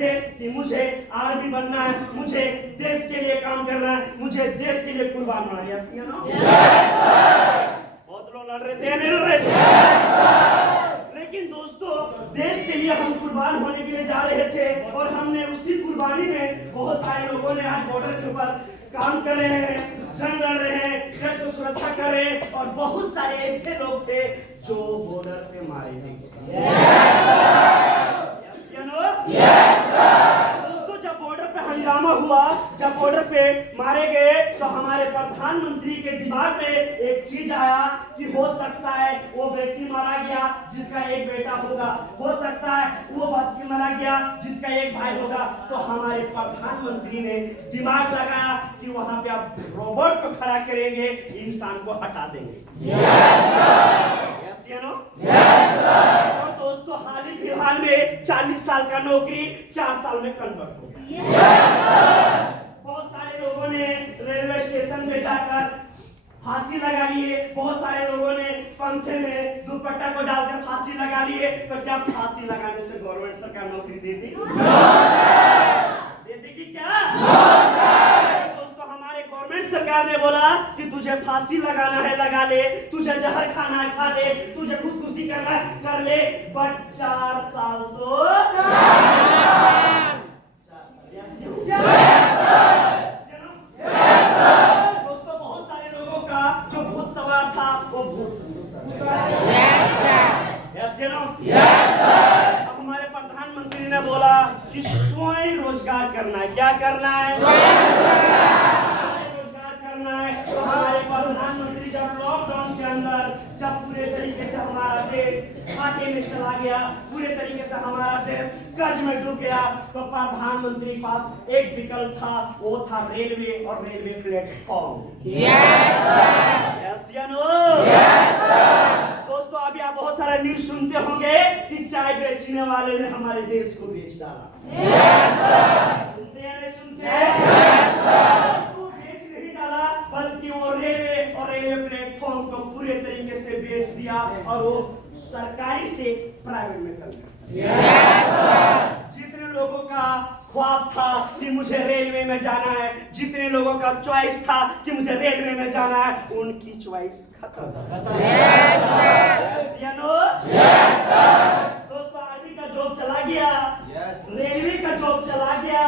थे कि मुझे आर्मी बनना है, मुझे देश के लिए काम करना है, मुझे देश के लिए कुर्बान होना है। यस या नो? बहुत लोग लड़ रहे थे, नहीं लड़ रहे थे। लेकिन दोस्तों, देश के लिए हम कुर्बान होने के लिए जा रहे थे और हमने उसी कुर्बानी में बहुत सारे लोगों ने आज बॉर्डर के ऊपर काम कर रहे हैं, जंग लड़ रहे हैं, देश को सुरक्षा कर रहे हैं, और बहुत सारे ऐसे लोग थे जो बॉर्डर पे मारे गए। यस या नो? दोस्तों, जब बॉर्डर पे हंगामा हुआ, जब बॉर्डर पे मारे गए, तो हमारे प्रधानमंत्री के दिमाग में एक चीज आया कि हो सकता है वो व्यक्ति मारा गया जिसका एक बेटा होगा, हो सकता है वो व्यक्ति मारा गया जिसका एक भाई होगा। तो हमारे प्रधानमंत्री ने दिमाग लगाया कि वहां पे आप रोबोट को खड़ा करेंगे, इंसान को हटा देंगे। यस या नो? और दोस्तों, हाल ही फिलहाल में 40 साल का नौकरी 4 साल में कन्वर्ट हो गया। बहुत सारे लोगों ने रेलवे स्टेशन पे जाकर फांसी लगा लिए, बहुत सारे लोगों ने पंखे में दुपट्टा को डालकर फांसी लगा लिए। तो क्या फांसी लगाने से गवर्नमेंट सरकार नौकरी देती? देती कि क्या? दोस्तों, हमारे गवर्नमेंट सरकार ने बोला कि तुझे फांसी लगाना है लगा ले, तुझे जहर खाना है खा ले, तुझे खुदकुशी करना है कर ले, बट 4 साल तो दोस्तों, बहुत सारे लोगों का जो भूत सवार था वो भूत। यस या नो? अब हमारे प्रधानमंत्री ने बोला कि स्वयं रोजगार करना है। क्या करना है? स्वयं रोजगार करना है। तो हमारे प्रधानमंत्री जब लॉकडाउन के अंदर जब पूरे तरीके से हमारा देश घाटे में चला गया, पूरे तरीके से हमारा देश कर्ज में डूब गया, तो प्रधानमंत्री के पास एक विकल्प था, वो था रेलवे और रेलवे प्लेटफॉर्म। यस या नो? दोस्तों, अभी आप बहुत सारा न्यूज सुनते होंगे कि चाय बेचने वाले ने हमारे देश को बेच डाला। सुनते हैं नहीं सुनते? तो बेच नहीं डाला, बल्कि वो रेलवे और रेलवे प्लेटफॉर्म को पूरे तरीके से बेच दिया और वो सरकारी से प्राइवेट में कर दिया। जितने लोगों का ख्वाब था कि मुझे रेलवे में जाना है, जितने लोगों का चॉइस था कि मुझे रेलवे में जाना है, उनकी चॉइस खत्म। यस या नो? दोस्तों, आर्मी का जॉब चला गया, रेलवे का जॉब चला गया,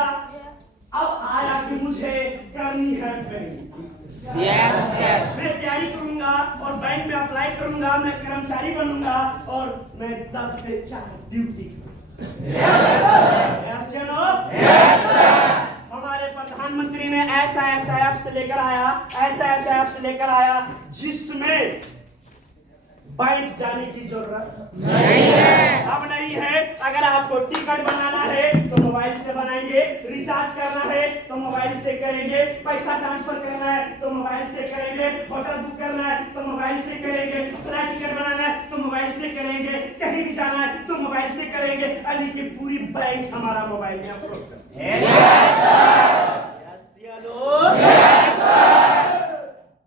अब आया कि मुझे करनी है बैंक। मैं तैयारी करूंगा और बैंक में अप्लाई करूंगा, मैं कर्मचारी बनूंगा और मैं 10 से 4 ड्यूटी। यस या नो? हमारे प्रधानमंत्री ने ऐसा ऐप्स लेकर आया जिसमें बैंक जाने की जरूरत नहीं है। अब नहीं है। अगर आपको टिकट बनाना है तो मोबाइल से बनाएंगे, रिचार्ज करना है तो मोबाइल से करेंगे, पैसा ट्रांसफर करना है तो मोबाइल से करेंगे, होटल बुक करना है तो मोबाइल से करेंगे, फ्लाइट टिकट बनाना है तो मोबाइल से करेंगे, कहीं भी जाना है तो मोबाइल से करेंगे। यानी कि पूरी बैंक हमारा मोबाइल में अप्रोच करती है। यस या नो?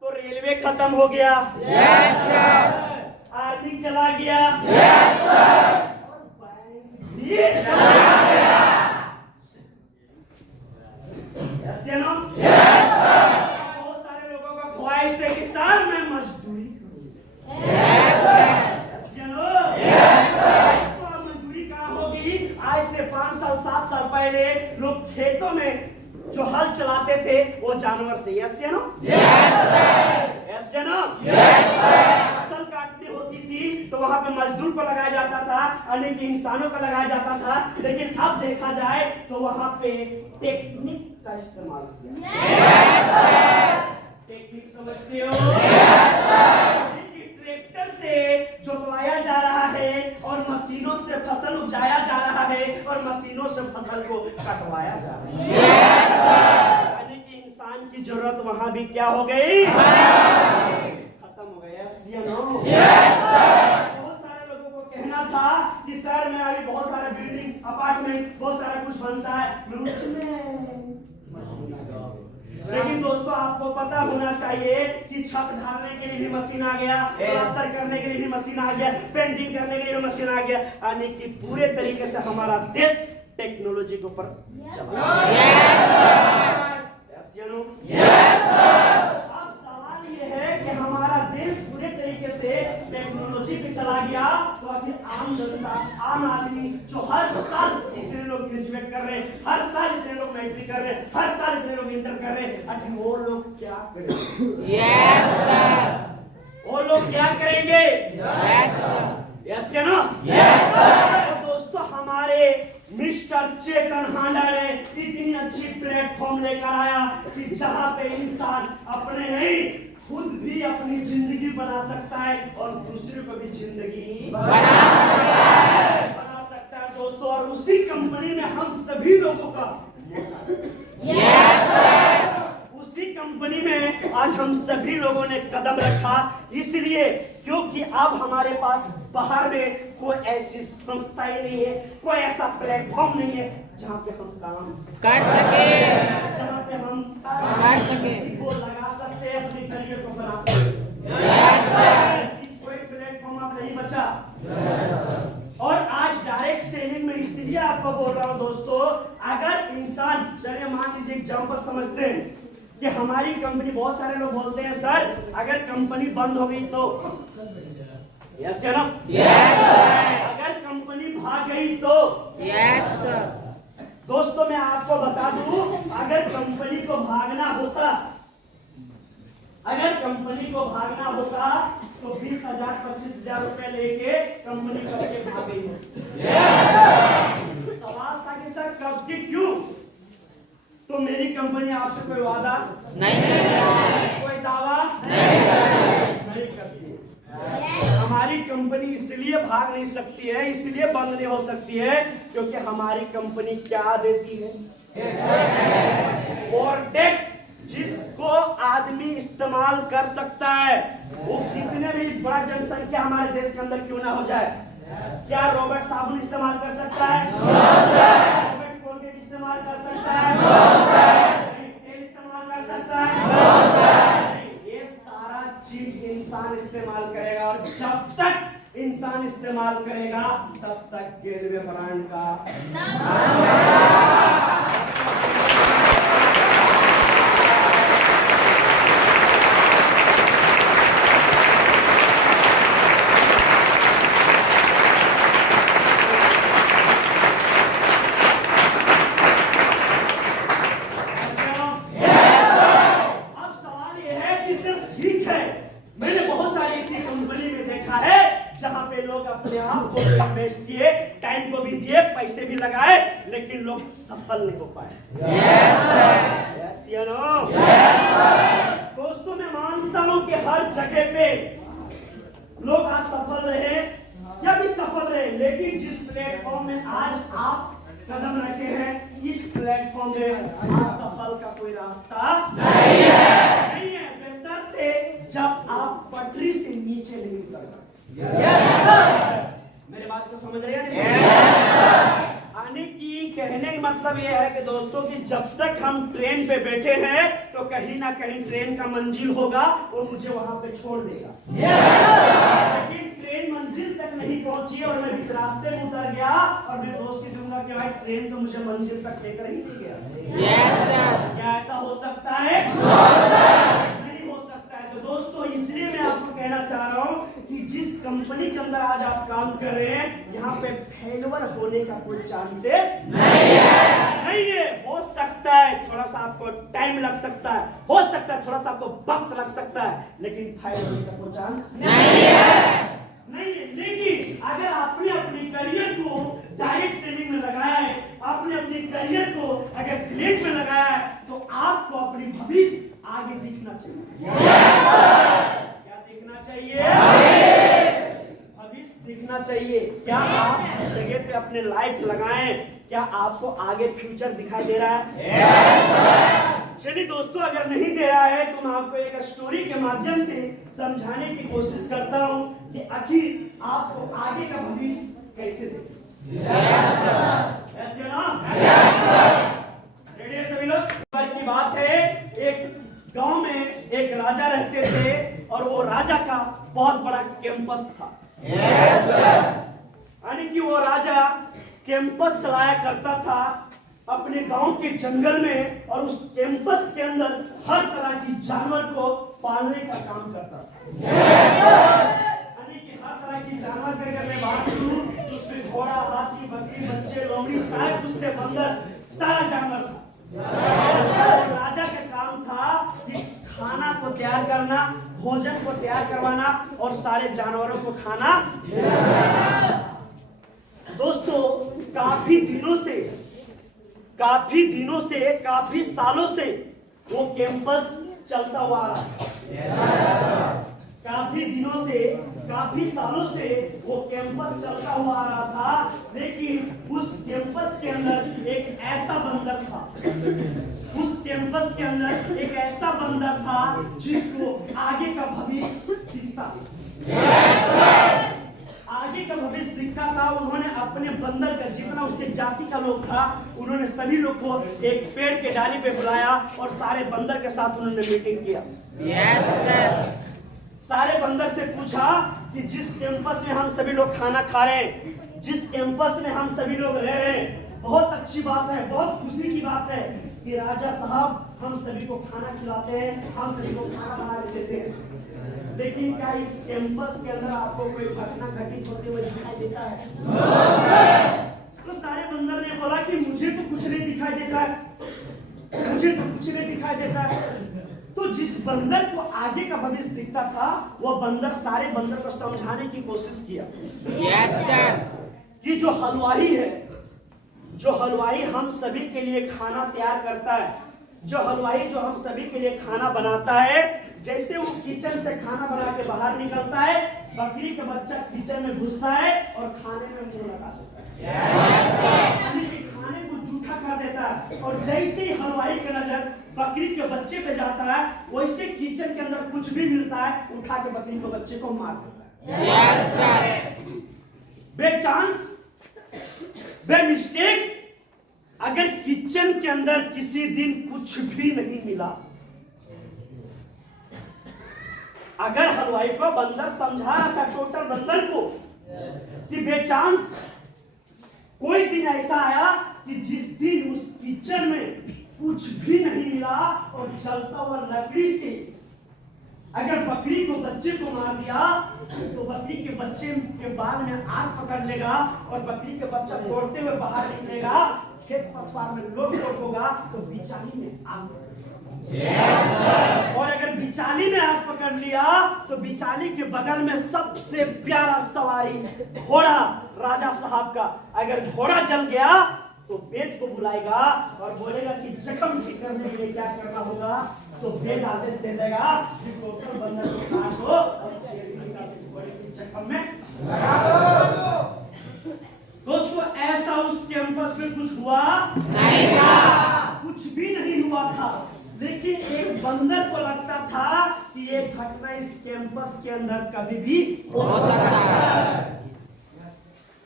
तो रेलवे खत्म हो गया, आर्मी चला गया, और बैंक भी चला गया। यस या नो? बहुत सारे लोगों का ख्वाहिश है कि सर मैं मजदूरी करूंगा। यस या नो? तो मजदूरी कहाँ होगी? आज से 5 साल 7 साल पहले लोग खेतों में जो हल चलाते थे वो जानवर से। यस या नो? यस या नो? फसल काटनी होती थी तो वहां पे मजदूर को लगाया जाता था, अनेक इंसानों को लगाया जाता था। लेकिन अब देखा जाए तो वहां पे टेक्निक का इस्तेमाल किया। टेक्निक समझते हो? ट्रैक्टर से जोतवाया जा रहा है और मशीनों से फसल उगाया जा रहा है और मशीनों से फसल को कटवाया जा रहा है। यानी कि इंसान की जरूरत वहां भी क्या हो गई? खत्म हो गया। यस या नो? बहुत सारे लोगों को कहना था कि सर मैं अभी बहुत सारा बिल्डिंग अपार्टमेंट बहुत सारा कुछ बनता है, मैं उसमें। लेकिन दोस्तों, आपको पता होना चाहिए कि छत ढालने के लिए भी मशीन आ गया, प्लास्टर करने के लिए भी मशीन आ गया, पेंटिंग करने के लिए भी मशीन आ गया। यानी कि पूरे तरीके से हमारा देश टेक्नोलॉजी के ऊपर चला। अब सवाल ये है कि हमारा देश पूरे तरीके से टेक्नोलॉजी पे चला गया तो अभी आम जनता, आम आदमी जो हर साल इतने लोग ग्रेजुएट कर रहे हैं, हर साल इतने लोग मैट्रिक कर रहे हैं, हर साल इतने लोग इंटर कर रहे हैं, अभी वो लोग क्या करेंगे? वो लोग क्या करेंगे? यस या नो? तो दोस्तों हमारे मिस्टर चेतन हांडा ने इतनी अच्छी प्लेटफॉर्म लेकर आया कि जहां पे इंसान अपने नहीं खुद भी अपनी जिंदगी बना सकता है और दूसरे को भी जिंदगी बना सकता है दोस्तों। और उसी कंपनी में हम सभी लोगों का उसी कंपनी में आज हम सभी लोगों ने कदम रखा, इसलिए क्योंकि अब हमारे पास बाहर में कोई ऐसी संस्था ही नहीं है, कोई ऐसा प्लेटफॉर्म नहीं है जहाँ पे हम काम कर सके, जहाँ पे हम कर सके, को लगा सकते हैं, अपने करियर को बना सकते हैं। ऐसी कोई प्लेटफॉर्म अब नहीं बचा। और आज डायरेक्ट सेलिंग में इसलिए आपको बोल रहा हूँ दोस्तों, अगर इंसान, चलिए मान लीजिए एग्जाम्पल समझते हैं कि हमारी कंपनी, बहुत सारे लोग बोलते हैं सर अगर कंपनी बंद हो गई तो, यस या नो? अगर कंपनी भाग गई तो, यस। दोस्तों मैं आपको बता दूं, अगर कंपनी को भागना होता, अगर कंपनी को भागना होता तो 20,000 25,000 रुपए लेके कंपनी कब के भाग गई होती। सवाल था कि सर कब के, क्यों? तो मेरी कंपनी आपसे कोई वादा नहीं, कोई दावा नहीं करती है। हमारी कंपनी इसलिए भाग नहीं सकती है, इसलिए बंद नहीं हो सकती है क्योंकि हमारी कंपनी क्या देती है? प्रोडक्ट जिसको आदमी इस्तेमाल कर सकता है, वो कितने भी बड़ा जनसंख्या हमारे देश के अंदर क्यों ना हो जाए, क्या रोबोट साबुन इस्तेमाल कर सकता है? रोबोट कोलगेट इस्तेमाल कर सकता है? तेल इस्तेमाल कर सकता है? ये सारा चीज इंसान इस्तेमाल करेगा, और जब तक इंसान इस्तेमाल करेगा तब तक गेलवे ब्रांड का टाइम को भी दिए, पैसे भी लगाए, लेकिन लोग सफल नहीं हो पाए। यस या नो? दोस्तों मैं मानता हूं कि हर जगह पे लोग आज सफल रहे या भी सफल रहे, लेकिन जिस प्लेटफॉर्म में आज आप कदम रखे हैं, इस प्लेटफॉर्म में आज सफल का कोई रास्ता नहीं है, बशर्ते जब आप पटरी से नीचे नहीं उतरते। मेरे बात को समझ रहे हैं? आने की कहने का मतलब यह है कि दोस्तों कि जब तक हम ट्रेन पे बैठे हैं तो कहीं ना कहीं ट्रेन का मंजिल होगा, वो मुझे वहां पे छोड़ देगा। लेकिन ट्रेन मंजिल तक नहीं पहुंची और मैं बीच रास्ते में उतर गया और मैं दोस्त से दूंगा कि भाई ट्रेन तो मुझे मंजिल तक लेकर ही नहीं गया। क्या ऐसा हो सकता है? नहीं हो सकता है। तो दोस्तों इसलिए मैं आपको कहना चाह रहा हूँ कि जिस कंपनी के अंदर आज आप काम कर रहे हैं, यहाँ पे फेलवर होने का कोई चांसेस नहीं है। हो सकता है थोड़ा सा आपको टाइम लग सकता है, हो सकता है थोड़ा सा आपको वक्त लग सकता है, लेकिन फेल होने का कोई चांस नहीं है। लेकिन अगर आपने अपने करियर को डायरेक्ट सेलिंग में लगाया है, आपने अपने करियर को अगर विलेज में लगाया है, तो आपको अपनी भविष्य आगे दिखना चाहिए। क्या दिखना चाहिए? भविष्य दिखना चाहिए। क्या आप जिस जगह पे अपने लाइफ लगाएं, क्या आपको आगे फ्यूचर दिखाई दे रहा है? चलिए दोस्तों, अगर नहीं दे रहा है तो मैं आपको एक स्टोरी के माध्यम से समझाने की कोशिश करता हूं कि आखिर आपको आगे का भविष्य कैसे दिखे। ऐसे ना? रेडी है सभी लोग? की बात है, एक गांव में एक राजा रहते थे और वो राजा का बहुत बड़ा कैंपस था। यानी कि वो राजा कैंपस चलाया करता था अपने गांव के जंगल में, और उस कैंपस के अंदर हर तरह की जानवर को पालने का काम करता था। यानी कि हर तरह की जानवर के अगर मैं बात करूं तो उसमें घोड़ा, हाथी, बकरी, बच्चे, लोमड़ी, सारे कुत्ते, बंदर, सारा जानवर था। राजा का काम था इस खाना को तैयार करना, भोजन को तैयार करवाना और सारे जानवरों को खाना देना। दोस्तों काफी सालों से वो कैंपस चलता हुआ आ रहा है। काफी सालों से वो कैंपस चलता हुआ आ रहा था, लेकिन उस कैंपस के अंदर एक ऐसा बंदर था जिसको आगे का भविष्य दिखता था। उन्होंने अपने बंदर का, जितना उसके जाति का लोग था, उन्होंने सभी लोग को एक पेड़ के डाली पे बुलाया और सारे बंदर के साथ उन्होंने मीटिंग किया। Yes sir. सारे बंदर से पूछा कि जिस कैंपस में हम सभी लोग खाना खा रहे हैं, जिस कैंपस में हम सभी लोग रह रहे हैं, बहुत अच्छी बात है, बहुत खुशी की बात है कि राजा साहब हम सभी को खाना खिलाते हैं, हम सभी को खाना बना के देते हैं, लेकिन क्या इस कैंपस के अंदर आपको कोई घटना घटित होते हुए दिखाई देता है? तो सारे बंदर ने बोला कि मुझे तो कुछ नहीं दिखाई देता है। तो जिस बंदर को आगे का भविष्य दिखता था, वो बंदर सारे बंदर को समझाने की कोशिश किया। Yes sir. कि जो हलवाई हम सभी के लिए खाना तैयार करता है, जो हम सभी के लिए खाना बनाता है, जैसे वो किचन से खाना बना के बाहर निकलता है, बकरी का बच्चा किचन में घुसता है और खाने में मुंह लगा देता है, यानी कि खाने को जूठा कर देता है। और जैसे ही हलवाई की नजर बकरी के बच्चे पे जाता है, वैसे किचन के अंदर कुछ भी मिलता है, उठा के बकरी के बच्चे को मार देता है। Yes sir. बेचांस, बेमिस्टेक, अगर किचन के अंदर किसी दिन कुछ भी नहीं मिला, अगर हलवाई को बंदर समझा रहा था, टोटल बंदर को, कि बेचांस कोई दिन ऐसा आया कि जिस दिन उस किचन में कुछ भी नहीं मिला और जलता हुआ लकड़ी से अगर बकरी को बच्चे को मार दिया, तो बकरी के बच्चे के बाल में आग पकड़ लेगा और बकरी के बच्चा दौड़ते हुए बाहर निकलेगा, खेत पथवार में लोट होगा, तो बिचाली में आग और अगर बिचाली में आग पकड़ लिया, तो बिचाली के बगल में सबसे प्यारा सवारी घोड़ा राजा साहब का, अगर घोड़ा जल गया तो वेद को बुलाएगा और बोलेगा कि जख्म ठीक करने के लिए क्या करना होगा, तो वेद आदेश दे देगा कि टोटल बंदर को काट दो और शेरनी का घोड़े की जख्म में लगा दो। दोस्तों, ऐसा उस कैंपस में कुछ हुआ नहीं था, कुछ भी नहीं हुआ था, लेकिन एक बंदर को लगता था कि ये घटना इस कैंपस के अंदर कभी भी हो सकता है।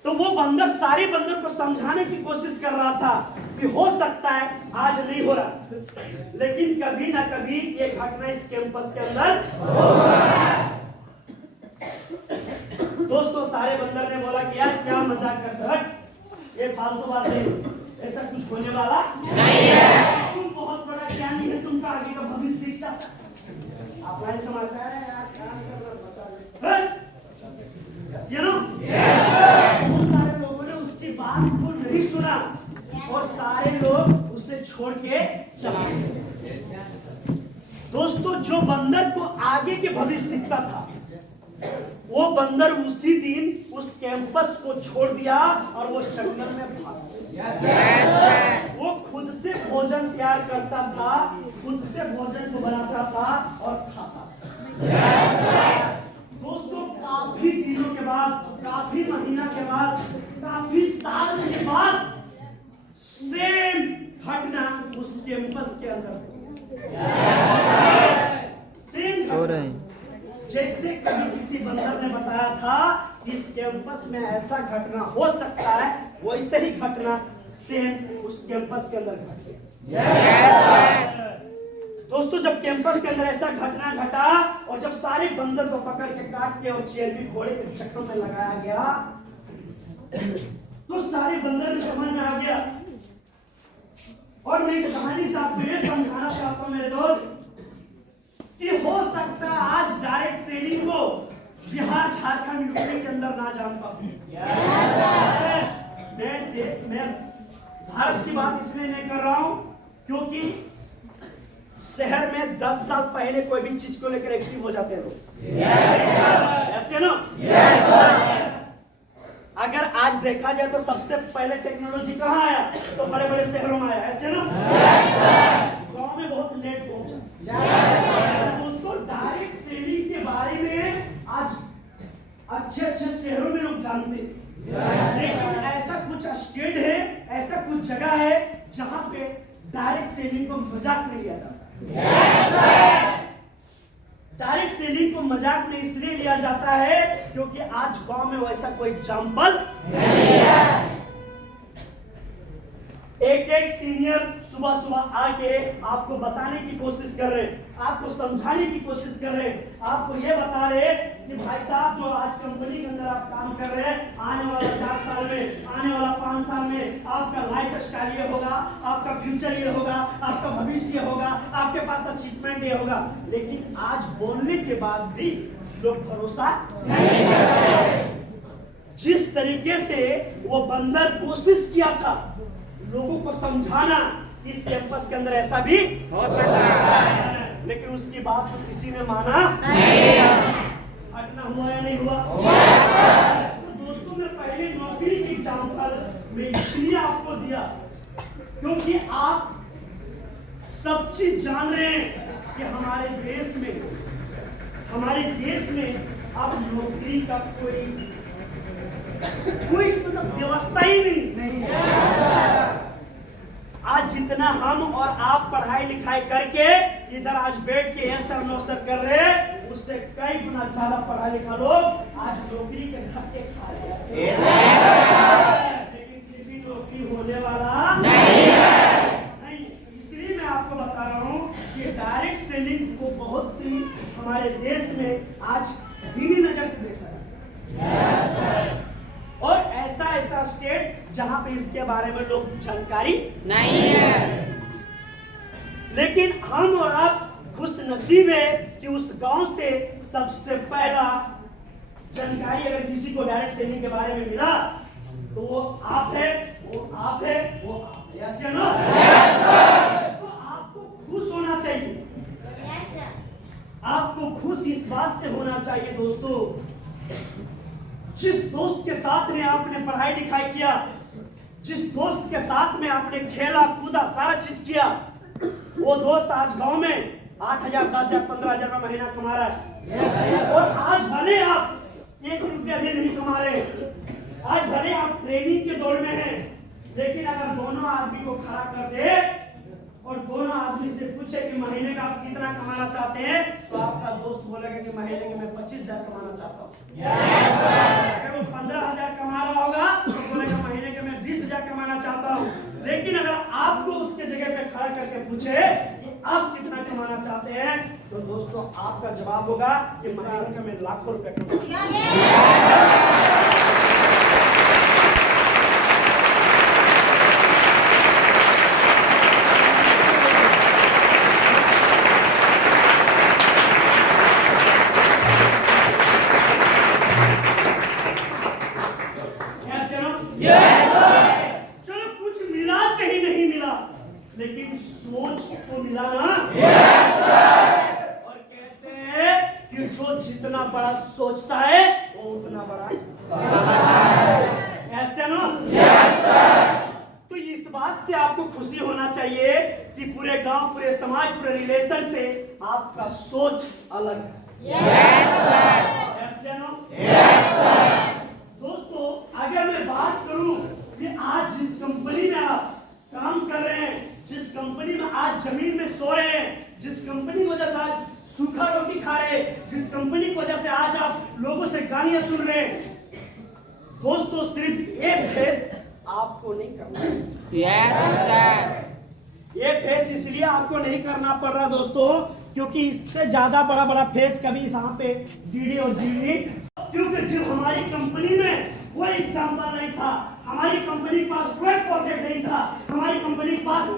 तो वो बंदर सारे बंदर को समझाने की कोशिश कर रहा था कि हो सकता है, आज नहीं हो रहा, लेकिन कभी ना कभी ये घटना इस कैंपस के अंदर हो सकता है। दोस्तों, सारे बंदर ने बोला कि यार क्या मजाक करते हो, ये फालतू बात नहीं, ऐसा कुछ होने वाला नहीं है, तुम बहुत बड़ा ज्ञानी है, तुमका आगे का भविष्य दिख जाता, आप नहीं समझता है यार, क्या कर रहा है, सारे लोगों ने उसकी बात को नहीं सुना और सारे लोग उसे छोड़ के चला गए। दोस्तों, जो बंदर को आगे के भविष्य दिखता था, वो बंदर उसी दिन उस कैंपस को छोड़ दिया और वो जंगल में भाग गया। वो खुद से भोजन तैयार करता था, खुद से भोजन को बनाता था और खाता था। दोस्तों, काफी दिनों के बाद, काफी महीना के बाद, काफी साल के बाद सेम घटना उस कैंपस के अंदर सेम घटना, जैसे कभी किसी बंदर ने बताया था इस कैंपस में ऐसा घटना हो सकता है, वैसे ही घटना सेम उस कैंपस के अंदर घटी। दोस्तों, जब कैंपस के अंदर ऐसा घटना घटा और जब सारे बंदर को पकड़ के काट के और चेरबी घोड़े के चक्कर में लगाया गया, तो सारे बंदर में समझ में आ गया। और मैं इस कहानी से आपको ये समझाना चाहता हूं मेरे दोस्त कि हो सकता है आज डायरेक्ट सेलिंग को बिहार झारखंड यूपी के अंदर ना जानता हूं। मैं भारत की बात इसलिए नहीं कर रहा हूं क्योंकि शहर में 10 साल पहले कोई भी चीज को लेकर एक्टिव हो जाते हैं लोग। ऐसे ना? अगर आज देखा जाए तो सबसे पहले टेक्नोलॉजी कहाँ आया? तो बड़े बड़े शहरों में आया। ऐसे ना? गांव में बहुत लेट पहुंचा। दोस्तों डायरेक्ट सेलिंग के बारे में आज अच्छे अच्छे शहरों में लोग जानते हैं, लेकिन ऐसा कुछ स्टेट है, ऐसा कुछ जगह है जहां पे डायरेक्ट सेलिंग को मजाक में लिया जाता है। डायरेक्ट सेलिंग को मजाक में इसलिए लिया जाता है क्योंकि आज गांव में वैसा कोई एग्जाम्पल नहीं है। एक एक सीनियर सुबह सुबह आके आपको बताने की कोशिश कर रहे हैं, आपको समझाने की कोशिश कर रहे हैं, आपको ये बता रहे हैं कि भाई साहब जो आज कंपनी के अंदर आप काम कर रहे हैं, आने वाला 4 साल में, आने वाला 5 साल में आपका लाइफ स्टाइल ये होगा, आपका फ्यूचर ये होगा, आपका भविष्य ये होगा, आपके पास अचीवमेंट ये होगा। लेकिन आज बोलने के बाद भी लोग भरोसा नहीं कर रहे। जिस तरीके से वो बंदर कोशिश किया था लोगों को समझाना कि इस कैंपस के अंदर ऐसा भी हो सकता है, लेकिन उसकी बात को किसी ने माना नहीं। हटना हुआ या नहीं हुआ? तो दोस्तों मैं पहले नौकरी की एग्जाम्पल मैं इसलिए आपको दिया क्योंकि आप सब चीज जान रहे हैं कि हमारे देश में अब नौकरी का कोई मतलब व्यवस्था ही नहीं। आज जितना हम और आप पढ़ाई लिखाई करके इधर आज बैठ के ये सर नो सर कर रहे हैं, उससे कई गुना ज्यादा पढ़ा लिखा लोग आज नौकरी के धक्के खा रहे हैं, लेकिन फिर भी नौकरी होने वाला नहीं है। इसलिए मैं आपको बता रहा हूँ कि डायरेक्ट सेलिंग को बहुत ही हमारे देश में आज धीमी नजर से देखा जाता है। और ऐसा स्टेट जहां पे इसके बारे में लोग जानकारी नहीं है। लेकिन हम और आप खुश नसीब है कि उस गांव से सबसे पहला जानकारी अगर किसी को डायरेक्ट सेलिंग के बारे में मिला तो वो आप है, वो आप है, वो आप है। यस या नो? Yes sir. तो आपको खुश होना चाहिए। Yes sir. आपको खुश इस बात से होना चाहिए दोस्तों, जिस दोस्त के साथ में आपने पढ़ाई लिखाई किया, जिस दोस्त के साथ में आपने खेला कूदा सारा चीज किया, वो दोस्त आज गांव में 8,000, 10,000, 15,000 का महीना कमा रहा है। और आज भले आप 1 रुपया भी नहीं कमा रहे, आज भले आप ट्रेनिंग के दौर में हैं, लेकिन अगर दोनों आदमी को खड़ा कर दे और दोनों आदमी से पूछे कि महीने का आप कितना कमाना चाहते हैं, तो आपका दोस्त बोलेगा कि महीने के मैं 25,000 कमाना चाहता हूँ। अगर वो 15,000 कमा रहा होगा तो बोलेगा महीने के मैं 20,000 कमाना चाहता हूँ। लेकिन अगर आपको उसके जगह पे खड़ा करके पूछे कि आप कितना कमाना चाहते हैं, तो दोस्तों आपका जवाब होगा कि महीने का मैं लाखों रुपए कमाऊंगा। लेकिन सोच तो मिला ना? Yes sir. और कहते हैं कि जो जितना बड़ा सोचता है वो उतना बड़ा है। ऐसे ना? Yes sir. तो इस बात से आपको खुशी होना चाहिए कि पूरे गांव, पूरे समाज, पूरे रिलेशन से आपका सोच अलग है। Yes sir. ऐसे ना? Yes sir. दोस्तों अगर मैं बात करूं कि आज जिस कंपनी में आप काम कर रहे हैं, जिस कंपनी में आज जमीन में सो रहे हैं, जिस कंपनी की वजह से आज सूखा रोटी खा रहे हैं, जिस कंपनी की वजह से आज आप लोगों से गालियां सुन रहे हैं, दोस्तों सिर्फ एक फेस आपको नहीं करना है। Yes sir. ये फेस इसलिए आपको नहीं करना पड़ रहा दोस्तों क्योंकि इससे ज्यादा बड़ा बड़ा फेस कभी यहाँ पे डीडी और जीडी, क्योंकि जब हमारी कंपनी में कोई एग्जाम्पल नहीं था, हमारी कंपनी के पास कोई पॉकेट नहीं था, हमारी कंपनी के पास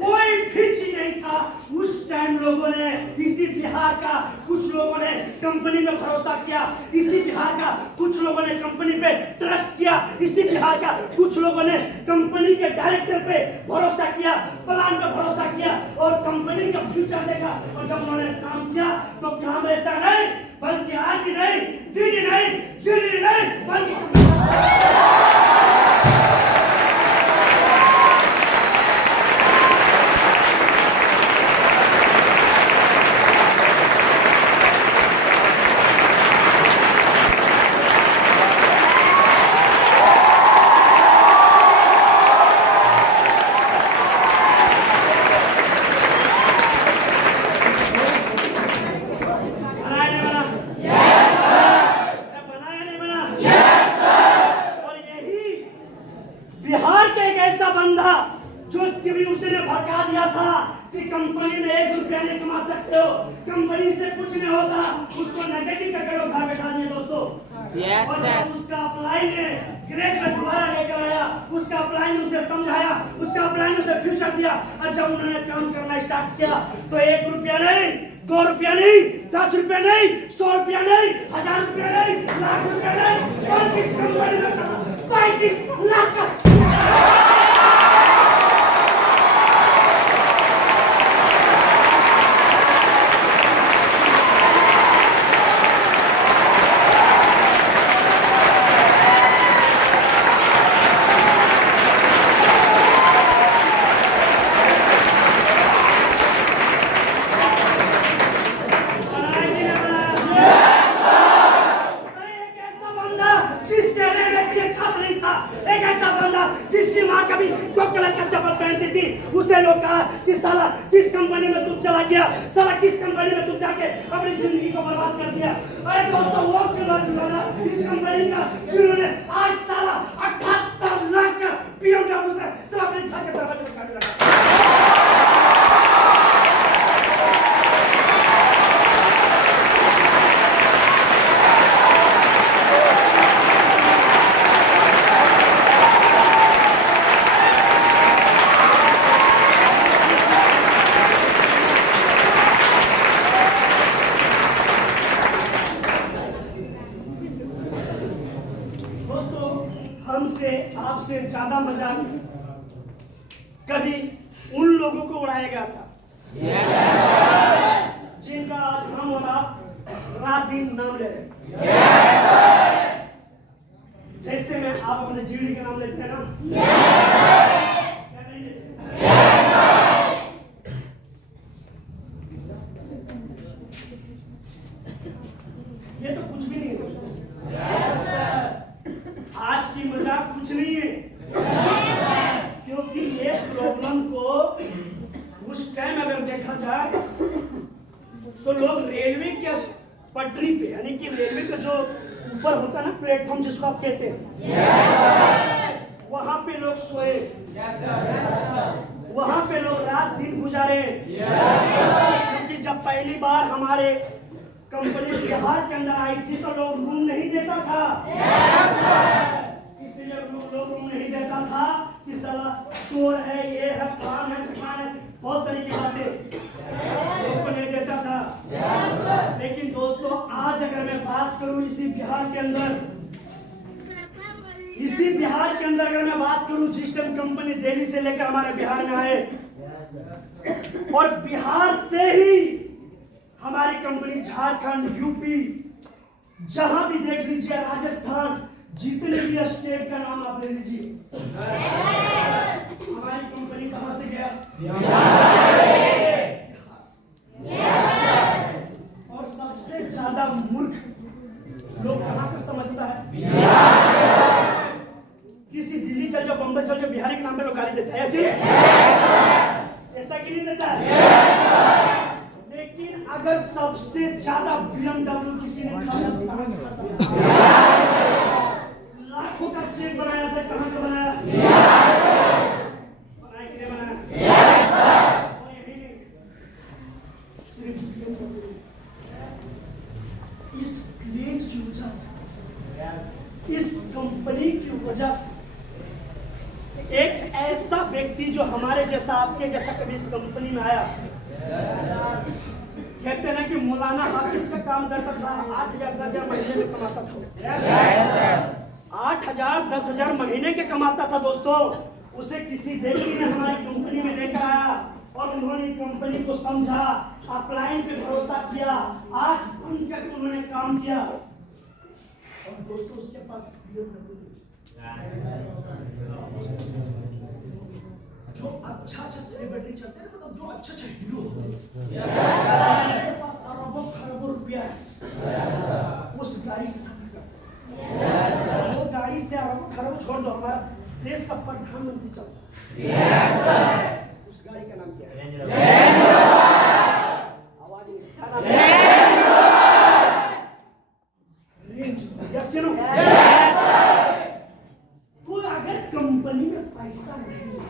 कोई भी चीज नहीं था। उस टाइम लोगों ने, इसी बिहार का कुछ लोगों ने कंपनी में भरोसा किया, इसी बिहार का कुछ लोगों ने कंपनी पे ट्रस्ट किया, इसी बिहार का कुछ लोगों ने कंपनी के डायरेक्टर पे भरोसा किया, प्लान पे भरोसा किया और कंपनी का फ्यूचर देखा। और जब उन्होंने काम किया तो काम ऐसा नहीं, बल्कि आज ही नहीं, दिन ही नहीं, जिंदगी नहीं, बल्कि कंपनी में 1 रुपया नहीं कमा सकते हो, कंपनी से कुछ नहीं होता, उसको नेगेटिव का करो भाग बैठा दिए दोस्तों। और जब उसका अप्लाई ने ग्रेड में दोबारा लेकर आया, उसका अप्लाई ने उसे समझाया, उसका अप्लाई ने उसे फ्यूचर दिया और जब उन्होंने काम करना स्टार्ट किया तो 1 रुपया नहीं, 2 रुपया नहीं, 10 रुपया नहीं, 100 रुपया नहीं, 1000 रुपया नहीं, लाख रुपया नहीं, बल्कि इस कंपनी में 35 लाख का उसे लोग कहा कि साला किस कंपनी में तुम चला गया, साला किस कंपनी में तुम जाके अपनी जिंदगी को बर्बाद कर दिया। अरे दोस्तों वो दीवाना इस कंपनी का जिन्होंने आज साला 78 लाख का BMW से साला अपने घर के दरवाजे पर काट रखा। आपसे ज्यादा मजाक कभी उन लोगों को उड़ाया गया था जिनका आज हम और आप रात दिन नाम ले रहे हैं। जैसे में आप अपने जीडी का नाम लेते हैं ना, क्या नहीं लेते? ये तो कुछ भी नहीं है आज की मजाक कुछ नहीं है, क्योंकि ये प्रॉब्लम को उस टाइम अगर देखा जाए तो लोग रेलवे के पटरी पे, यानी कि रेलवे का जो ऊपर होता है ना प्लेटफॉर्म जिसको आप कहते हैं, वहां पे लोग सोए, वहां पे लोग रात दिन गुजारे। क्योंकि जब पहली बार हमारे कंपनी बिहार के अंदर आई थी तो लोग रूम नहीं देता था, इसलिए लोग रूम नहीं देता था कि साला चोर है, ये है, फलान है, ठिकाना है, बहुत तरह की बातें लोग को नहीं देता था। लेकिन दोस्तों आज अगर मैं बात करूं इसी बिहार के अंदर अगर मैं बात करूं जिस टाइम कंपनी दिल्ली से लेकर हमारे बिहार में आए और बिहार से ही हमारी कंपनी झारखंड, यूपी, जहां भी देख लीजिए, राजस्थान, जितने भी स्टेट का नाम आप ले लीजिए, हमारी कंपनी कहां से गया? और सबसे ज्यादा मूर्ख लोग कहां का समझता है? किसी दिल्ली चल जाओ, बम्बई चल जाओ, बिहारी के नाम पे लोग गाली देता है, ऐसे देता कि नहीं देता है? लेकिन अगर सबसे ज्यादा BMW किसी ने खाया तो लाखों का चेक बनाया था, कहां का बनाया? बनाया कि नहीं बनाया? और यही नहीं, सिर्फ इस प्लेज की वजह से, इस कंपनी की वजह से व्यक्ति जो हमारे जैसा आपके जैसा कभी इस कंपनी में आया, कहते हैं ना कि मौलाना हाफिज का काम करता था, 8,000 10,000 महीने में कमाता था। 8,000 10,000 महीने के कमाता था दोस्तों। उसे किसी व्यक्ति ने हमारी कंपनी में लेकर आया और उन्होंने कंपनी को समझा, अपलाइन पे भरोसा किया, आंख बंद करके उन्होंने काम किया। और दोस्तों उसके पास जो अच्छा सेलिब्रिटी चलते हैं, मतलब जो अच्छा हीरो उसके पास अरबों खरबों रुपया है, उस गाड़ी से सफर करता है। वो गाड़ी से अरबों खरबों छोड़ दो, हमारा देश का प्रधानमंत्री चलता है। उस गाड़ी का नाम क्या है? आवाज नहीं, क्या नाम है? Range rover. यस या नो? तो अगर कंपनी में पैसा नहीं है,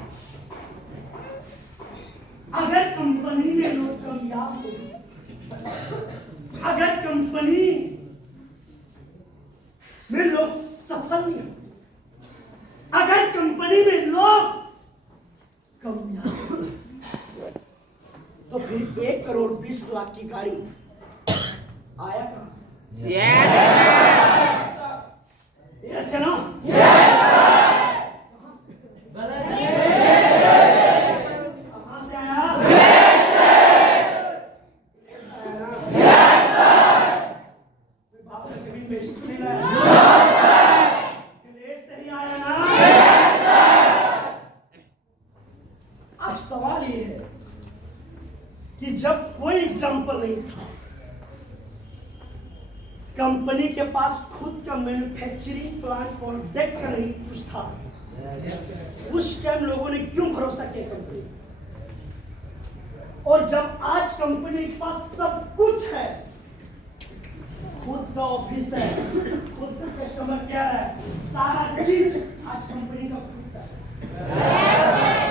अगर कंपनी में लोग कामयाब हो, अगर कंपनी में लोग सफल नहीं, अगर कंपनी में लोग कामयाब हो, तो फिर 1,20,00,000 की गाड़ी आया कहां से? Yes, यस या नो? सवाल ये है कि जब कोई एग्जाम्पल नहीं था, कंपनी के पास खुद का मैन्युफैक्चरिंग प्लांट प्रोडक्ट का नहीं कुछ था, उस टाइम लोगों ने क्यों भरोसा किया कंपनी? और जब आज कंपनी के पास सब कुछ है, खुद का ऑफिस है, खुद का कस्टमर केयर है, सारा चीज आज कंपनी का खुद का है।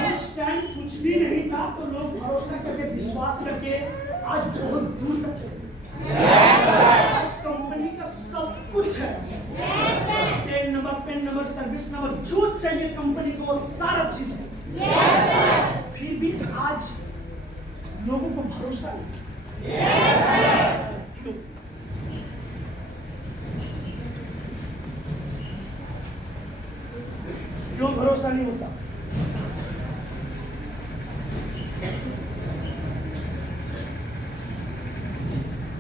उस टाइम कुछ भी नहीं था तो लोग भरोसा करके विश्वास करके आज बहुत दूर तक चले। आज कंपनी का सब कुछ है, ten number, PAN number, service number, जो चाहिए कंपनी को वो सारा चीज है। फिर भी आज लोगों को भरोसा नहीं। क्यों? क्यों भरोसा नहीं होता?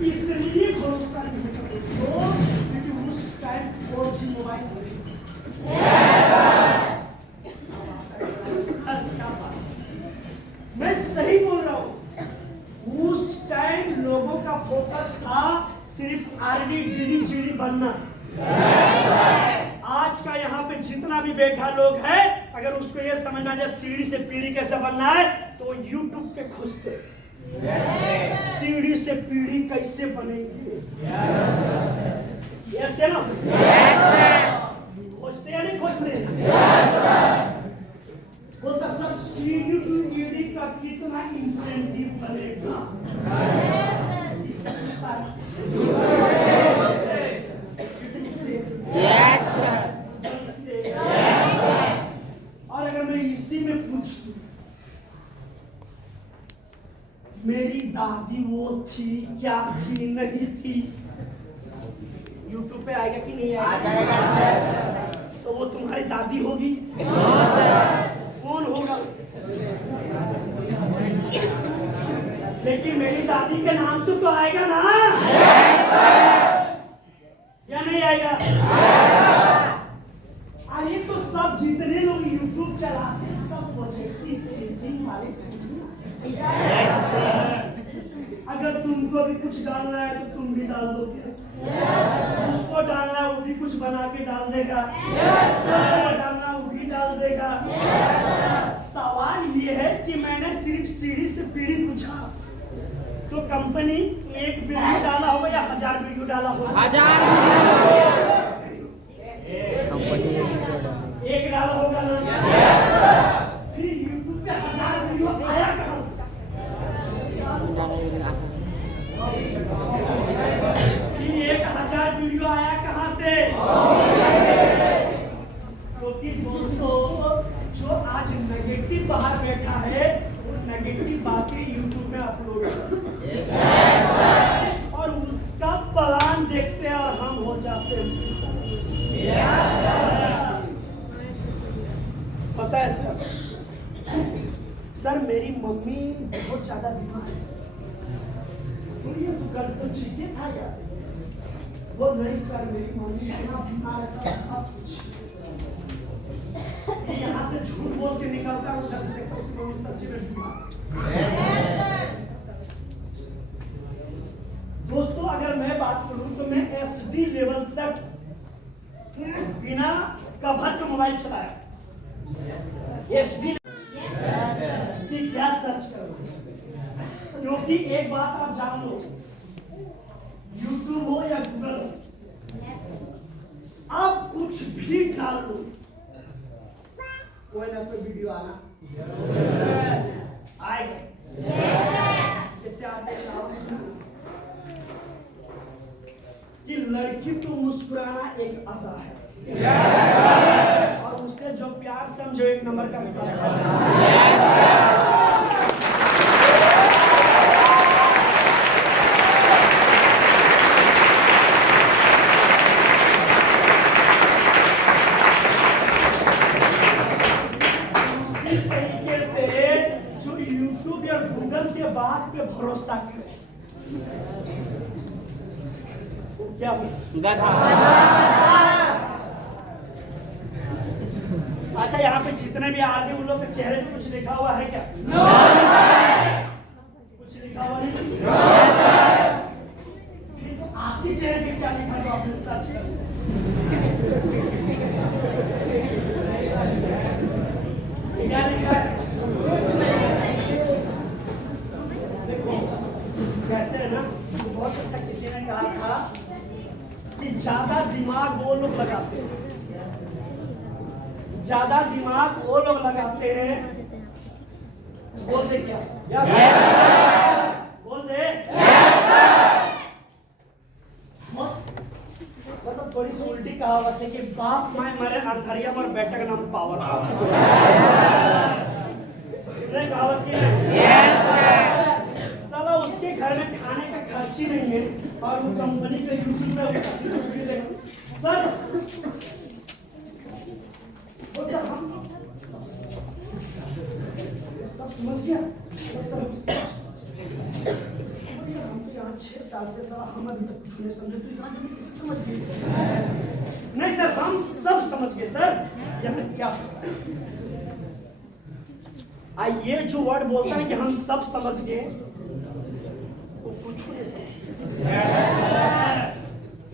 इसलिए भरोसा नहीं होता दोस्तों क्योंकि उस टाइम 4G मोबाइल नहीं था। मैं सही बोल रहा हूँ, उस टाइम लोगों का फोकस था सिर्फ आरडी डीडी जीडी बनना। आज का यहाँ पे जितना भी बैठा लोग है, अगर उसको ये समझना है सीढ़ी से पीढ़ी कैसे बनना है तो YouTube पे खोजते, सीढ़ी से पीढ़ी कैसे बनेगी। यस ना? खोजते या नहीं खोजते? बोलता सब सीढ़ी टू पीढ़ी का कितना इंसेंटिव बनेगा। और अगर मैं इसी में पूछूं, मेरी दादी वो थी क्या थी नहीं थी, YouTube पे आएगा कि नहीं आएगा? तो वो तुम्हारी दादी होगी? कौन होगा? लेकिन मेरी दादी के नाम से तो आएगा ना, या नहीं आएगा? अरे तो सब जितने लोग YouTube चलाते हैं सब पॉजिटिव थिंकिंग वाले। अगर तुमको भी कुछ डालना है तो तुम भी डाल दो, उसको डालना है वो भी कुछ बना के डाल देगा, उसको डालना वो भी डाल देगा। सवाल ये है कि मैंने सिर्फ सीढ़ी से पीढ़ी पूछा, तो कंपनी एक वीडियो डाला होगा या 1000 वीडियो डाला होगा? 1000 एक डाला होगा ना? फिर YouTube पे 1000 वीडियो आया कहां से? कि 1000 वीडियो आया कहां से? क्योंकि दोस्तों जो आज नेगेटिव बाहर बहुत ज्यादा बीमार है सर। बोलिए तो कल तो ठीक ही था यार। वो नहीं सर, मेरी मम्मी इतना बीमार है सर, मत पूछिए। यहाँ से झूठ बोल के निकलता है, उधर से देखता हूँ उसकी मम्मी सच्ची में बीमार। दोस्तों अगर मैं बात करूं तो मैं एसडी लेवल तक बिना कवर का मोबाइल चलाया। एसडी कि क्या सर्च करो, क्योंकि एक बात आप जान लो, यूट्यूब हो या गूगल हो, आप कुछ भी डाल लो, कोई ना कोई वीडियो आना आएगा। जैसे आप कि लड़की को मुस्कुराना एक अदा है, और उसे जो प्यार समझो एक नंबर का है। उसी तरीके से जो यूट्यूब या गूगल के बात पे भरोसा करे, क्या गधा। अच्छा यहाँ पे जितने भी आदमी उन लोग के चेहरे पे कुछ लिखा हुआ है क्या? नो कुछ लिखा हुआ नहीं। नो तो आपके चेहरे पे क्या लिखा जो आपने सर्च कर लिया? क्या लिखा है? देखो कहते हैं ना, बहुत अच्छा किसी ने कहा था कि ज्यादा दिमाग वो लोग लगाते हैं, ज्यादा दिमाग वो लोग लगाते हैं। बोल दे क्या? बोल दे। मतलब थोड़ी सी उल्टी कहावत है कि बाप माए मरे अंधरिया पर बेटा का नाम पावर। कहावत की साला उसके घर में खाने का खर्च ही नहीं है और वो कंपनी का यूट्यूब में सर हम सब समझ गया। हम तो यहाँ 6 साल से साला हम अभी तक कुछ नहीं समझे, तो इतना जल्दी किसे समझ गए? नहीं सर हम सब समझ गए सर। यहाँ क्या ये जो वर्ड बोलता है कि हम सब समझ गए, वो कुछ नहीं समझ।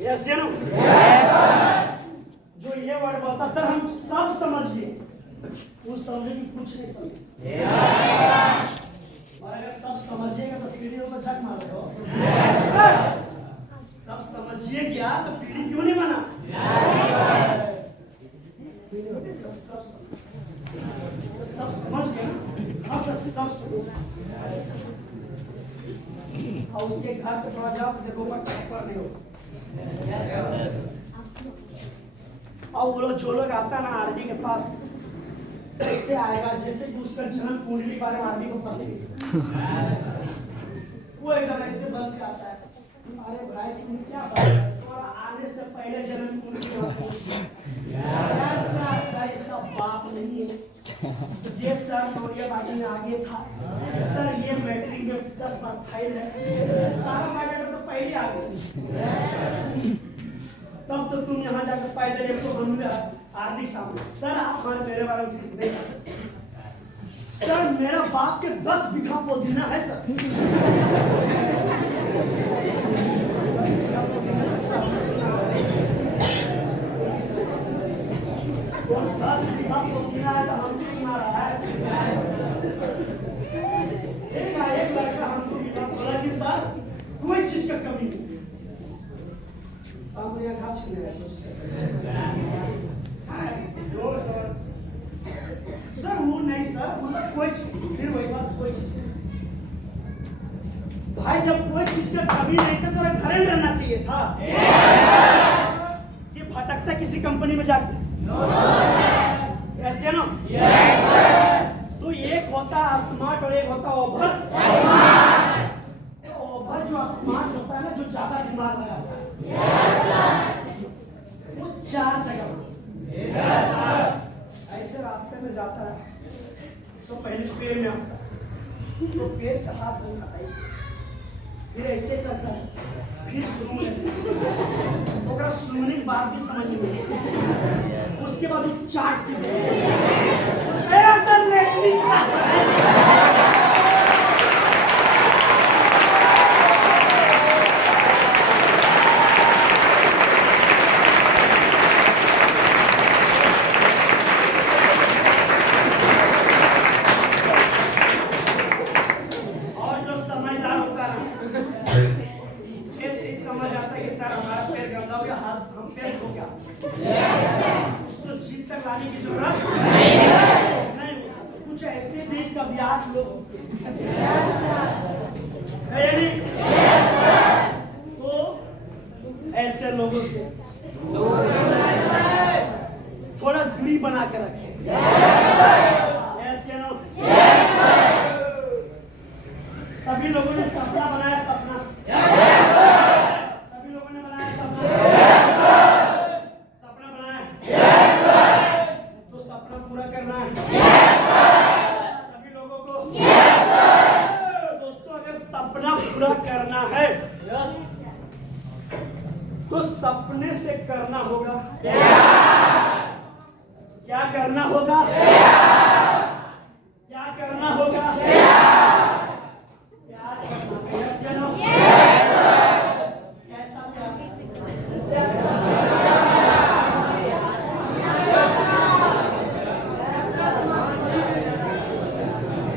यस या नो? जो ये वर्ड बोलता सर हम सब समझ गए, वो समझे कि कुछ नहीं समझे। और अगर सब समझिएगा तो सीढ़ियों पर झक मार रहे हो। सब समझिए क्या तो पीढ़ी क्यों नहीं बना? सब समझ गए ना? हाँ सर सब समझ। और उसके घर पे थोड़ा जाओ देखो पर नहीं हो। और वो लोग जो लोग आता है ना आरडी के पास, ऐसे आएगा जैसे कि उसका जन्म कुंडली बारे में आदमी को पता है। वो एकदम ऐसे बंद करता है, अरे भाई तुम क्या बात है, तुम्हारा आने से पहले जन्म कुंडली इसका बाप नहीं है। तो ये सर नौरिया बाजी में आगे था सर, ये मैट्रिक में 10 बार फाइल है, सारा मैटर तो पहले आ गया। तब तो तुम यहाँ जाकर पैदल एक तो हम आरडी सामने सर आप मेरे बारे में नहीं जानते सर, मेरा बाप के 10 बीघा पुदीना है सर। 10 बीघा पुदीना है तो हमको सुना रहा है। एक लड़का हमको मिला, बोला कि सर कोई चीज का कमी नहीं, आप यहाँ घास सर वो नहीं सर, मतलब कोई फिर वही बात, कोई चीज भाई जब कोई चीज का कमी नहीं था तो घर में रहना चाहिए था। ये भटकता किसी कंपनी में जाके ऐसे ना। तो एक होता स्मार्ट और एक होता ओवर। ओवर जो स्मार्ट होता है ना, जो ज्यादा दिमाग लगाता है, वो 4 जगह ऐसे रास्ते में जाता है तो पहले पेड़ में आता है, तो ढेर से हाथ उठाता ऐसे, फिर ऐसे करता है, फिर सूंघ ओकरा सूंघने के बाद भी समझ नहीं में, उसके बाद वो चाट के ऐसा लेटरिन का समझ आता है कि सर हमारा पैर गंदा हो गया, हाथ हम पैर धो गया, उसको जीत तक लाने की जरूरत नहीं होता। कुछ ऐसे भी कबियात लोग है या नहीं? तो ऐसे लोगों से थोड़ा दूरी बना के रखें। ऐसे ना सभी लोगों ने सपना बनाया, सपना सभी लोगों ने बनाया, सपना बनाया, तो सपना पूरा करना है सभी लोगों को। दोस्तों अगर सपना पूरा करना है तो सपने से करना होगा। क्या करना होगा? क्या करना होगा?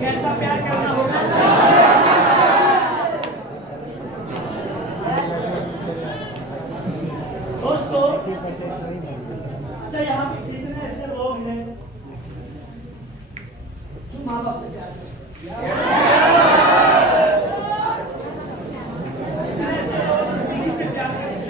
कैसा प्यार करना होगा? दोस्तों अच्छा यहाँ पे कितने ऐसे लोग हैं जो माँ बाप से प्यार करते हैं? ऐसे लोग जो बीवी से प्यार करते हैं?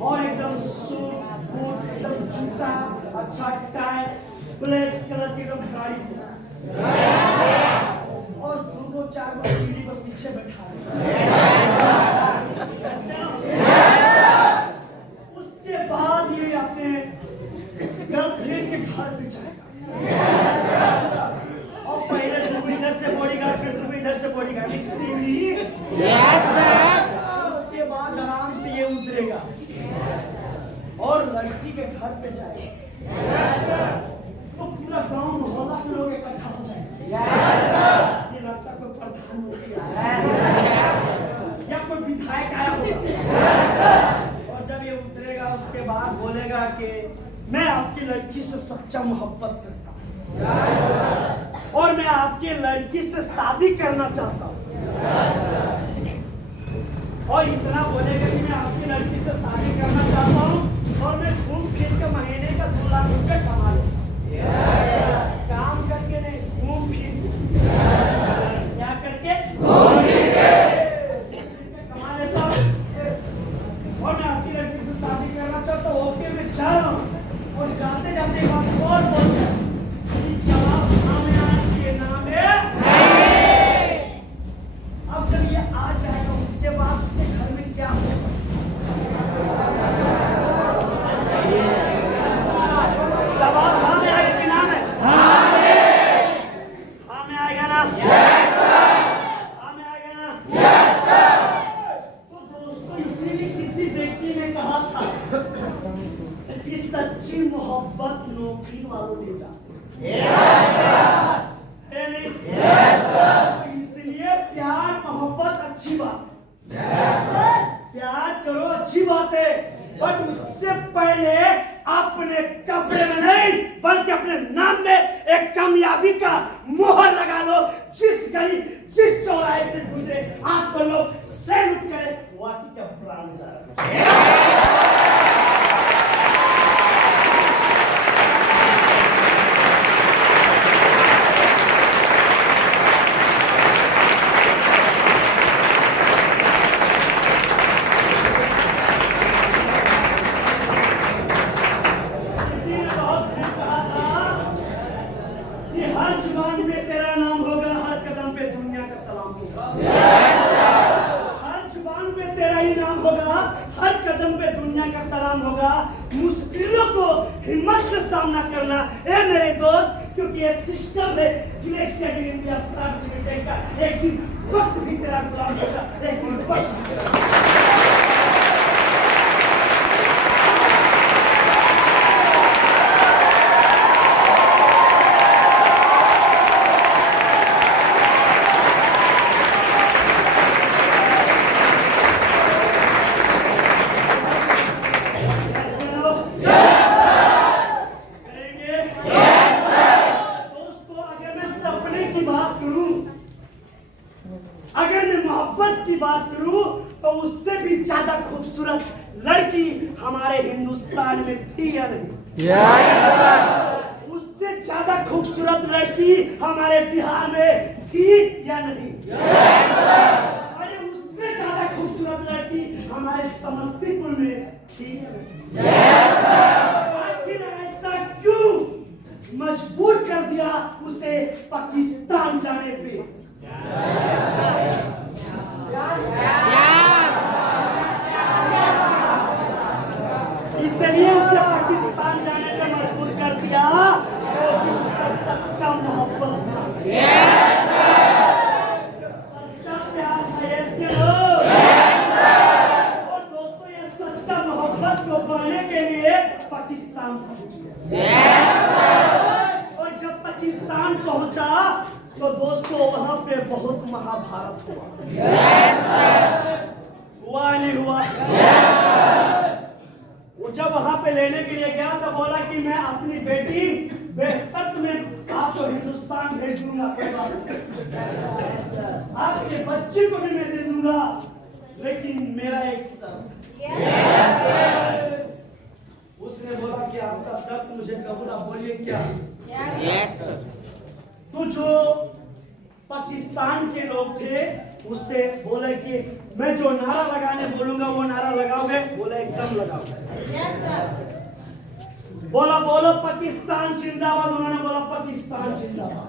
और एकदम सूट बूट एकदम जूता अच्छा टाई ब्लैक कलर की एकदम गाड़ी और दो चार गो सीढ़ी पर पीछे बैठा उसके बाद ये अपने गर्लफ्रेंड के घर पे जाएगा और पहले दो इधर से बॉडीगार्ड फिर दो इधर से बॉडीगार्ड एक सीढ़ी उसके बाद आराम से ये उतरेगा और लड़की के घर पे जाएगा तो पूरा गांव मोहल्ला के लोग इकट्ठा हो जाएंगे। ये लगता कोई प्रधानमंत्री आया या कोई विधायक आया होगा और जब ये उतरेगा उसके बाद बोलेगा कि मैं आपकी लड़की से सच्चा मोहब्बत करता हूँ और मैं आपकी लड़की से शादी करना चाहता हूँ और इतना बोलेगा कि मैं आपकी लड़की से शादी करना चाहता हूँ और मैं घूम फिर के महीने का 2 लाख रुपए कमा लूंगा। काम करके नहीं, घूम फिर क्या आ जाएगा, उसके बाद उसके घर में क्या होगा? जवाब हाँ में आएगा कि ना में? हाँ में आएगा ना? हाँ में आएगा ना? तो दोस्तों, इसीलिए किसी व्यक्ति ने कहा था कि सच्ची मोहब्बत नौकरी वालों ले जाते है नहीं? तो इसलिए प्यार मोहब्बत अच्छी बात, प्यार करो अच्छी बात है, बट उससे पहले अपने कपड़े में नहीं बल्कि अपने नाम में एक कामयाबी का मोहर लगा लो। जिस गली जिस चौराहे से गुजरे आपको लोग सैल्यूट करें, वाकई क्या ब्रांड है। किसी ने बहुत खूब कहा था कि हर जुबान पे तेरा नाम होगा, हर कदम पे दुनिया का सलाम होगा। हर जुबान पे तेरा ही नाम होगा, हर कदम पे दुनिया का सलाम होगा। मुश्किलों को हिम्मत से सामना करना ए मेरे दोस्त, क्योंकि ये सिस्टम है इंडिया प्राइवेट लिमिटेड का। एक दिन वक्त भी तेरा गुलाम होगा, एक दिन वक्त। अगर मैं मोहब्बत की बात करूं तो उससे भी ज्यादा खूबसूरत लड़की हमारे हिंदुस्तान में थी या नहीं? उससे ज्यादा खूबसूरत लड़की हमारे बिहार में थी या नहीं? अरे उससे ज्यादा खूबसूरत लड़की हमारे समस्तीपुर में थी या नहीं? आखिर ऐसा क्यों मजबूर कर दिया उसे पाकिस्तान जाने पे? इसलिए उसे पाकिस्तान जाने पे मजबूर कर दिया क्योंकि उसका सच्चा मोहब्बत था, सच्चा प्यार था। ऐसे लोग और दोस्तों, ये सच्चा मोहब्बत को पाने के लिए पाकिस्तान पहुंच गया। और जब पाकिस्तान पहुंचा तो दोस्तों वहां पे बहुत महाभारत हुआ नहीं हुआ? वो जब वहां पे लेने के लिए गया तो बोला कि मैं अपनी बेटी बेशर्त में आपको हिंदुस्तान भेज दूंगा, कोई बात नहीं, आपके बच्चे को भी मैं दे दूंगा, लेकिन मेरा एक शर्त। उसने बोला कि आपका शर्त मुझे कबूल। आप बोलिए क्या? तो जो पाकिस्तान के लोग थे उससे बोले कि मैं जो नारा लगाने बोलूंगा वो नारा लगाओगे? बोला एकदम लगाओगे। बोला बोलो पाकिस्तान जिंदाबाद। उन्होंने बोला पाकिस्तान जिंदाबाद।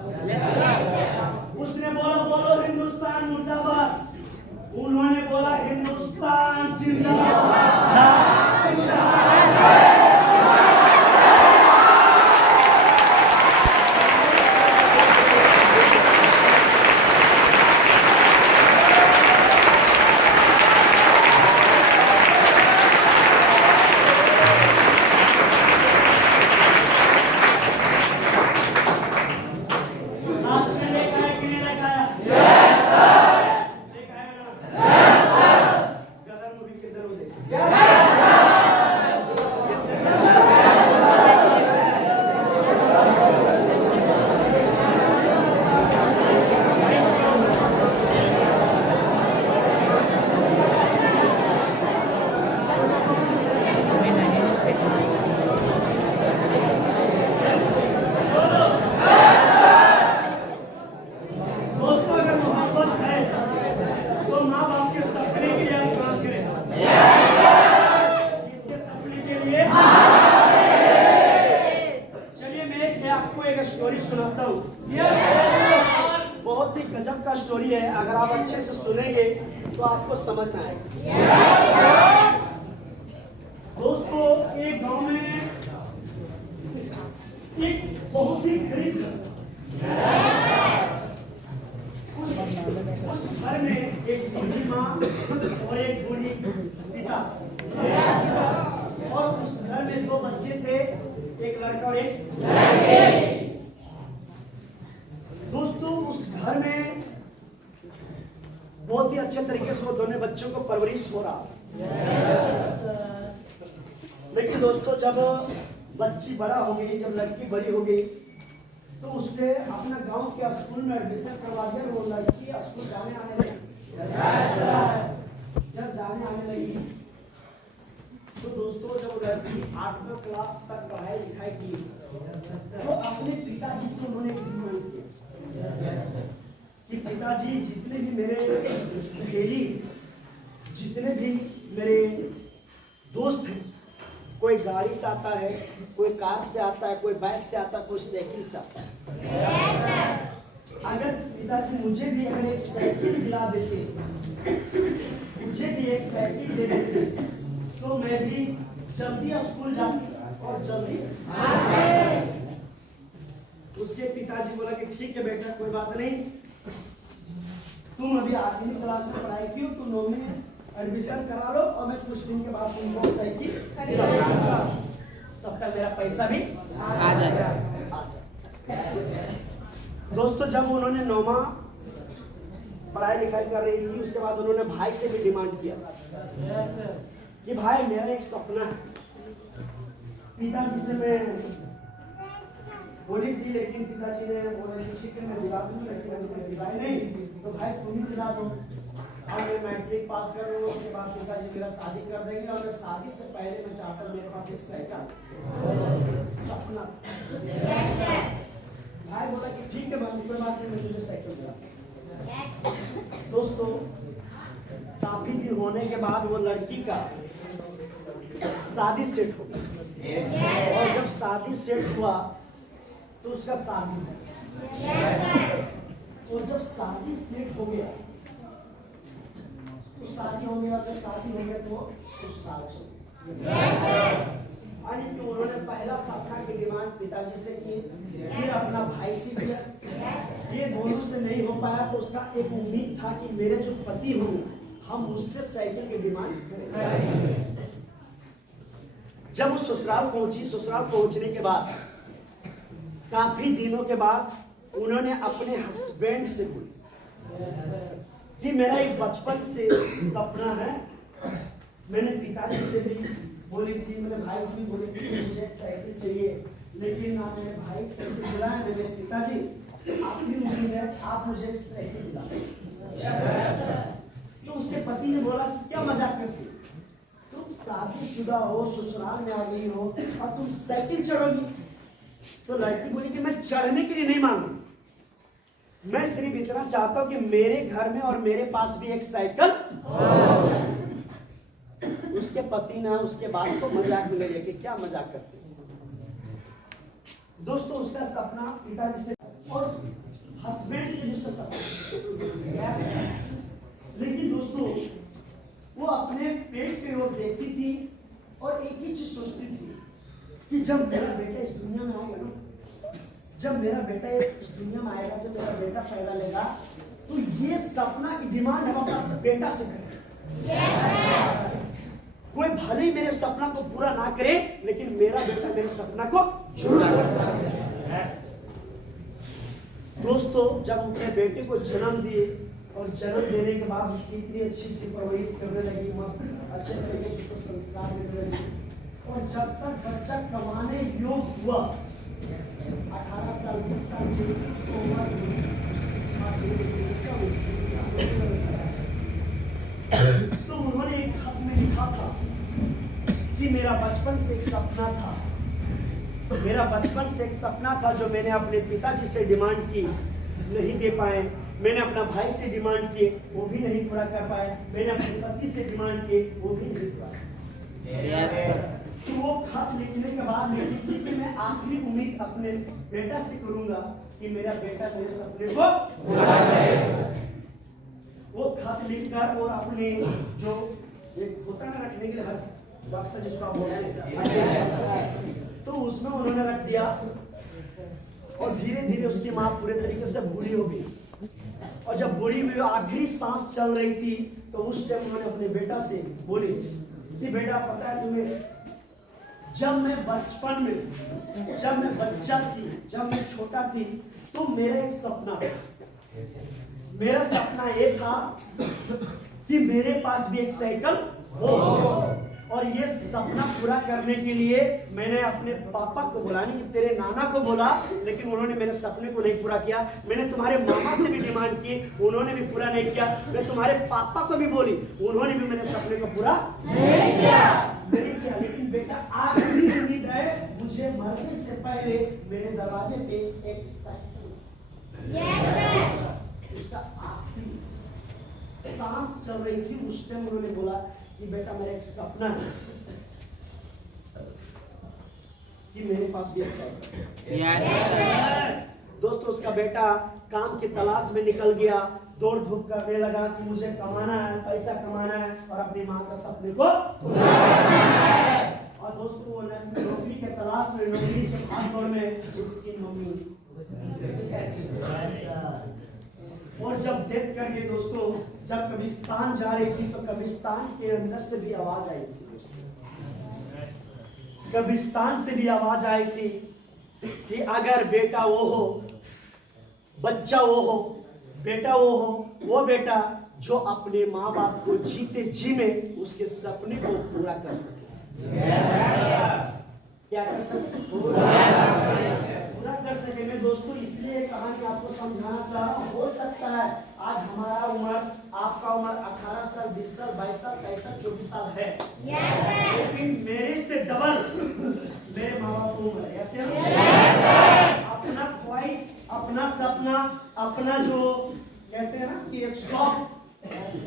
उसने बोला बोलो हिंदुस्तान मुर्दाबाद। उन्होंने बोला हिंदुस्तान जिंदाबाद जिंदाबाद। सुनेंगे तो आपको समझ में आएगा। दोस्तों, एक गांव में एक बहुत ही गरीब उस घर में एक बूढ़ी माँ और एक बूढ़ी पिता, और उस घर में 2 बच्चे थे, एक लड़का और एक लड़की। दोस्तों, उस घर में बहुत ही अच्छे तरीके से वो दोनों बच्चों को परवरिश हो रहा। लेकिन दोस्तों, जब बच्ची बड़ा हो गई, जब लड़की बड़ी हो गई, तो उसने अपना गांव के स्कूल में एडमिशन करवा दिया। वो लड़की स्कूल जाने आने लगी। जब जाने आने लगी तो दोस्तों, जब लड़की 8वीं क्लास तक पढ़ाई लिखाई की तो अपने पिताजी से उन्होंने डिमांड किया कि पिताजी, जितने भी मेरे सहेली, जितने भी मेरे दोस्त हैं, कोई गाड़ी से आता है, कोई कार से आता है, कोई बाइक से आता है, कोई साइकिल से आता है। अगर पिताजी मुझे भी अगर एक साइकिल दिला देते, मुझे भी एक साइकिल दे देते, तो मैं भी जल्दी स्कूल जाती और जल्दी उसके पिताजी बोला कि ठीक है बेटा, कोई बात नहीं, तुम अभी 8वीं क्लास में पढ़ाई की हो, तो 9वीं में एडमिशन करा लो और मैं कुछ दिन के बाद तुमको साइकिल खरीदूंगा, तब तक मेरा पैसा भी आ जाएगा। दोस्तों, जब उन्होंने 9वां पढ़ाई लिखाई कर रही थी, उसके बाद उन्होंने भाई से भी डिमांड किया कि भाई, मेरा एक सपना है। पिताजी से मैं बोली थी, लेकिन पिताजी ने बोला कि ठीक है, मैं दिला दूंगा, लेकिन अभी दिलाई नहीं, तो भाई तुम ही दिला दो। अब मैं मैट्रिक पास कर लूँगा, उसके बाद पिताजी मेरा शादी कर देंगे, और मैं शादी से पहले मैं चाहता हूँ मेरे पास एक साइकिल सपना। भाई बोला कि ठीक है मामी, कोई बात नहीं, मैं तुझे साइकिल दिला। दोस्तों, काफी दिन होने के बाद वो लड़की का शादी सेट हो गई, और जब शादी सेट हुआ तो उसका शादी हुआ, और जब शादी सेट हो गया तो शादी हो गया, जब शादी हो गया तो ससुराल चले गए। यानी कि उन्होंने पहला सपना की डिमांड पिताजी से की, फिर अपना भाई से किया। ये दोनों से नहीं हो पाया तो उसका एक उम्मीद था कि मेरे जो पति होंगे, हम उससे साइकिल की डिमांड करेंगे। जब वो ससुराल पहुंची, ससुराल पहुंचने के बाद काफी दिनों के बाद उन्होंने अपने हस्बैंड से बोली कि मेरा एक बचपन से सपना है। मैंने पिताजी से भी बोली थी, मेरे भाई से भी बोली थी कि मुझे एक साइकिल चाहिए, लेकिन ना मेरे भाई साइकिल दिलाया, ना मेरे पिताजी। आपकी उम्मीद है, आप मुझे एक साइकिल दिला। तो उसके पति ने बोला कि क्या मजाक करती, तुम शादीशुदा हो, ससुराल में आ गई हो और तुम साइकिल चढ़ोगी। तो लड़की बोली कि मैं चढ़ने के लिए नहीं मांगू, मैं सिर्फ इतना चाहता हूं कि मेरे घर में और मेरे पास भी एक साइकिल। उसके पति ने उसके बात को मजाक में ले लिया कि क्या मजाक करते हैं। दोस्तों, उसका सपना पिताजी से और हस्बैंड से उसका सपना, लेकिन दोस्तों वो अपने पेट की ओर देखती थी और एक ही चीज सोचती थी कि जब मेरा बेटा इस दुनिया में आएगा ना, जब मेरा बेटा इस दुनिया में आएगा, जब मेरा बेटा पैदा लेगा, तो ये सपना की डिमांड हम अपना बेटा से करें। कोई भले ही मेरे सपना को पूरा ना करे, लेकिन मेरा बेटा मेरे सपना को जरूर करे। दोस्तों, जब अपने बेटे को जन्म दिए और जन्म देने के बाद उसकी इतनी अच्छी सी परवरिश करने लगी, मस्त अच्छे तरीके से उसको संस्कार देने लगी, और जब तक बच्चा कमाने योग्य हुआ, 18 साल 20 साल 26 उम्र, तो उन्होंने एक खत में लिखा था कि मेरा बचपन से एक सपना था, मेरा बचपन से एक सपना था जो मैंने अपने पिताजी से डिमांड की, नहीं दे पाए। मैंने अपना भाई से डिमांड किए, वो भी नहीं पूरा कर पाए। मैंने अपने पति से डिमांड किए, वो भी नहीं पूरा। तो वो खत लिखने के बाद मैं लिखी कि मैं आखिरी उम्मीद अपने बेटा से करूंगा कि मेरा बेटा मेरे सपने को पूरा करे। वो खत लिखकर और अपने जो एक होता है रखने के लिए हर बक्सा जिसको आप बोलते हैं, तो उसमें उन्होंने रख दिया। और धीरे धीरे उसकी माँ पूरे तरीके से बूढ़ी हो गई, और जब बूढ़ी हुई आखिरी सांस चल रही थी, तो उस टाइम उन्होंने अपने बेटा से बोली कि बेटा पता है तुम्हें, जब मैं बचपन में, जब मैं बच्चा थी, जब मैं छोटा थी, तो मेरा एक सपना था। मेरा सपना ये था कि मेरे पास भी एक साइकिल हो, और ये सपना पूरा करने के लिए मैंने अपने पापा को बोला, नहीं तेरे नाना को बोला, लेकिन उन्होंने मेरे सपने को नहीं पूरा किया। मैंने तुम्हारे मामा से भी डिमांड की, उन्होंने भी पूरा नहीं किया। मैं तुम्हारे पापा को भी बोली, उन्होंने भी मेरे सपने को पूरा नहीं किया। लेकिन बेटा आज भी उम्मीद है, मुझे मरने से पहले मेरे दरवाजे पे एक साइकिल, उसका आखिरी सांस चल रही थी, उस टाइम उन्होंने बोला कि बेटा मेरा एक सपना है कि मेरे पास भी एक साइकिल है। दोस्तों उसका बेटा काम की तलाश में निकल गया, दौड़ धूप करने लगा कि मुझे कमाना है, पैसा कमाना है और अपनी माँ का सपने को पूरा करना है। और दोस्तों वो नौकरी के तलाश में, नौकरी के भाग दौड़ में उसकी मम्मी, और जब डेथ कर गए दोस्तों, जब कब्रिस्तान जा रही थी, तो कब्रिस्तान के अंदर से भी आवाज आई थी, कब्रिस्तान से भी आवाज आई थी कि अगर बेटा वो हो, बच्चा वो हो, बेटा वो हो, वो बेटा जो अपने माँ बाप को जीते जी में उसके सपने को पूरा कर सके। क्या कर सके? पूरा कर सके। मैं दोस्तों इसलिए कहानी आपको समझाना चाह रहा हूँ। हो सकता है आज हमारा उम्र, आपका उम्र 18 साल, 20 साल, 22 साल, 23 साल, 24 साल है, लेकिन मेरे से डबल मेरे माँ बाप की उम्र है। अपना ख्वाहिश, अपना सपना, अपना जो कहते हैं ना कि एक शौक,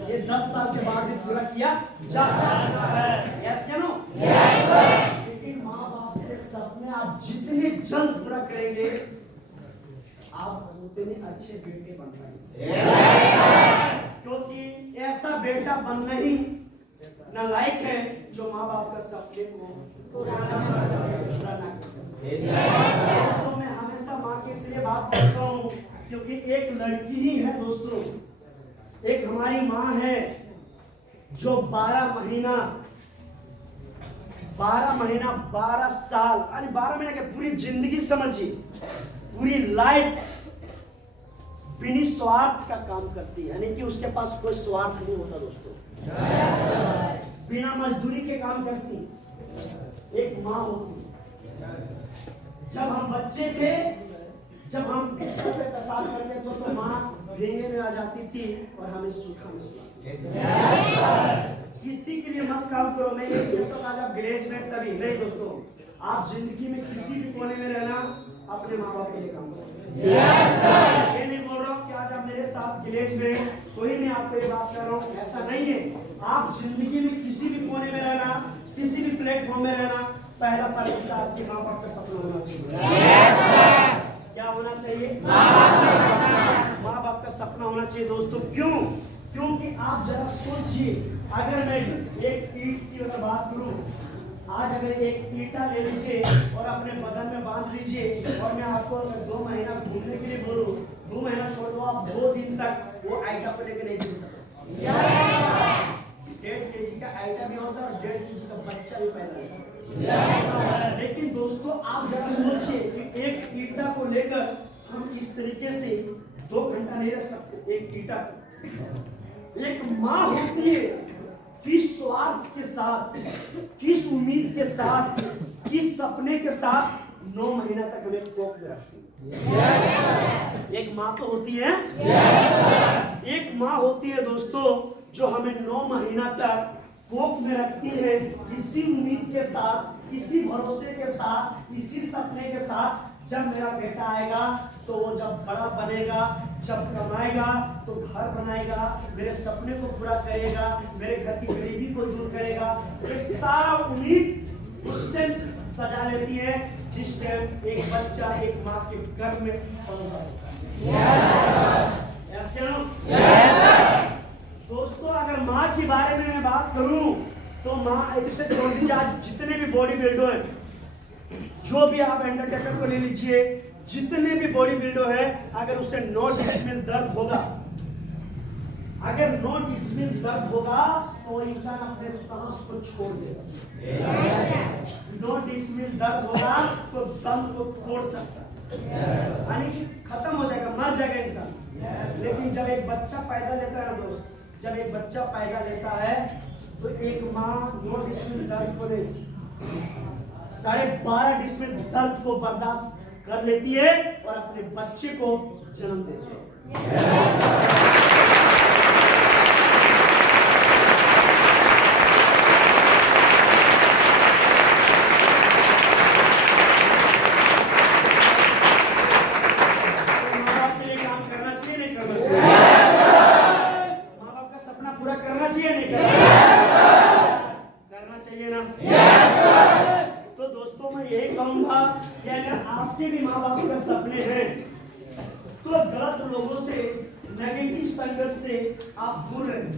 ये 10 साल के बाद भी पूरा किया जा सकता है। यस या नो? लेकिन माँ बाप के सपने आप जितने जल्द पूरा करेंगे, आप उतने अच्छे बेटे बन पाएंगे। क्योंकि ऐसा बेटा बनना ही नालायक है जो माँ बाप का सपने को पूरा ना करे। दोस्तों मैं हमेशा माँ के इसलिए बात करता हूँ क्योंकि एक लड़की ही है दोस्तों, एक हमारी माँ है जो 12 महीना 12 साल, यानी 12 महीने की पूरी जिंदगी समझिए, पूरी लाइफ बिना स्वार्थ का काम करती है, यानी कि उसके पास कोई स्वार्थ नहीं होता दोस्तों, बिना मजदूरी के काम करती एक माँ होती। जब हम बच्चे थे, जब हम बिस्तर पे पेशाब करते तो माँ भींगे में आ जाती थी और हमें सूखा में सुलाती। किसी के लिए मत काम करो, मैं ये तो आज आप विलेज में तभी नहीं दोस्तों, आप जिंदगी में किसी भी कोने में रहना, अपने माँ बाप के लिए काम करो। ये नहीं बोल रहा हूँ कि आज आप मेरे साथ विलेज में कोई नहीं, आपको ये बात कर रहा हूँ, ऐसा नहीं है। आप जिंदगी में किसी भी कोने में रहना, किसी भी प्लेटफॉर्म में रहना, पहला प्राथमिकता आपके माँ बाप का सपना होना चाहिए। क्या होना चाहिए? माँ बाप का सपना होना चाहिए दोस्तों। क्यों? क्योंकि आप जरा सोचिए, अगर मैं एक ईंट की अगर बात करूं, आज अगर एक ईंटा ले लीजिए और अपने बदन में बांध लीजिए और मैं आपको अगर 2 महीना घूमने के लिए बोलूं, 2 महीना छोड़ दो, आप 2 दिन तक वो आइटा को लेकर नहीं घूम सकते। 1.5 kg का आइटा भी होता है और 1.5 kg का बच्चा भी पैदा होता है। लेकिन दोस्तों आप जरा सोचिए कि एक ईंटा को लेकर हम इस तरीके से 2 घंटा नहीं रख सकते। एक ईंटा, एक माँ होती है किस स्वार्थ के साथ, किस उम्मीद के साथ, किस सपने के साथ 9 महीना तक हमें कोख में रखती है। एक माँ तो होती है, एक माँ होती है दोस्तों जो हमें 9 महीना तक कोख में रखती है, इसी उम्मीद के साथ, इसी भरोसे के साथ, इसी सपने के साथ, जब मेरा बेटा आएगा तो वो जब बड़ा बनेगा, जब कमाएगा तो घर बनाएगा, मेरे सपने को पूरा करेगा, मेरे घर की गरीबी को दूर करेगा। ये सारा उम्मीद उस टाइम सजा लेती है जिस टाइम एक बच्चा एक माँ के गर्भ में पल रहा होता है। दोस्तों अगर माँ के बारे में मैं बात करूं तो माँ ऐसे छोड़ दीजिए, आज जितने भी बॉडी बिल्डर हैं, जो भी आप अंडरटेकर को ले लीजिए, जितने भी बॉडी बिल्डर है, अगर उसे 9 डिसमिल दर्द होगा, अगर 9 डिसमिल दर्द होगा तो वो इंसान अपने सांस को छोड़ देगा। 9 डिसमिल दर्द होगा तो दम को तोड़ सकता है, यानी खत्म हो जाएगा, मर जाएगा इंसान। लेकिन जब एक बच्चा पैदा लेता है दोस्त, जब एक बच्चा पैदा लेता है तो एक माँ 9 डिसमिल दर्द को ले 12.5 डिसमिल दर्द को बर्दाश्त कर लेती है और अपने बच्चे को जन्म देती है। आपके भी माँ बाप के सपने हैं तो गलत लोगों से, नेगेटिव संगत से आप दूर रहें।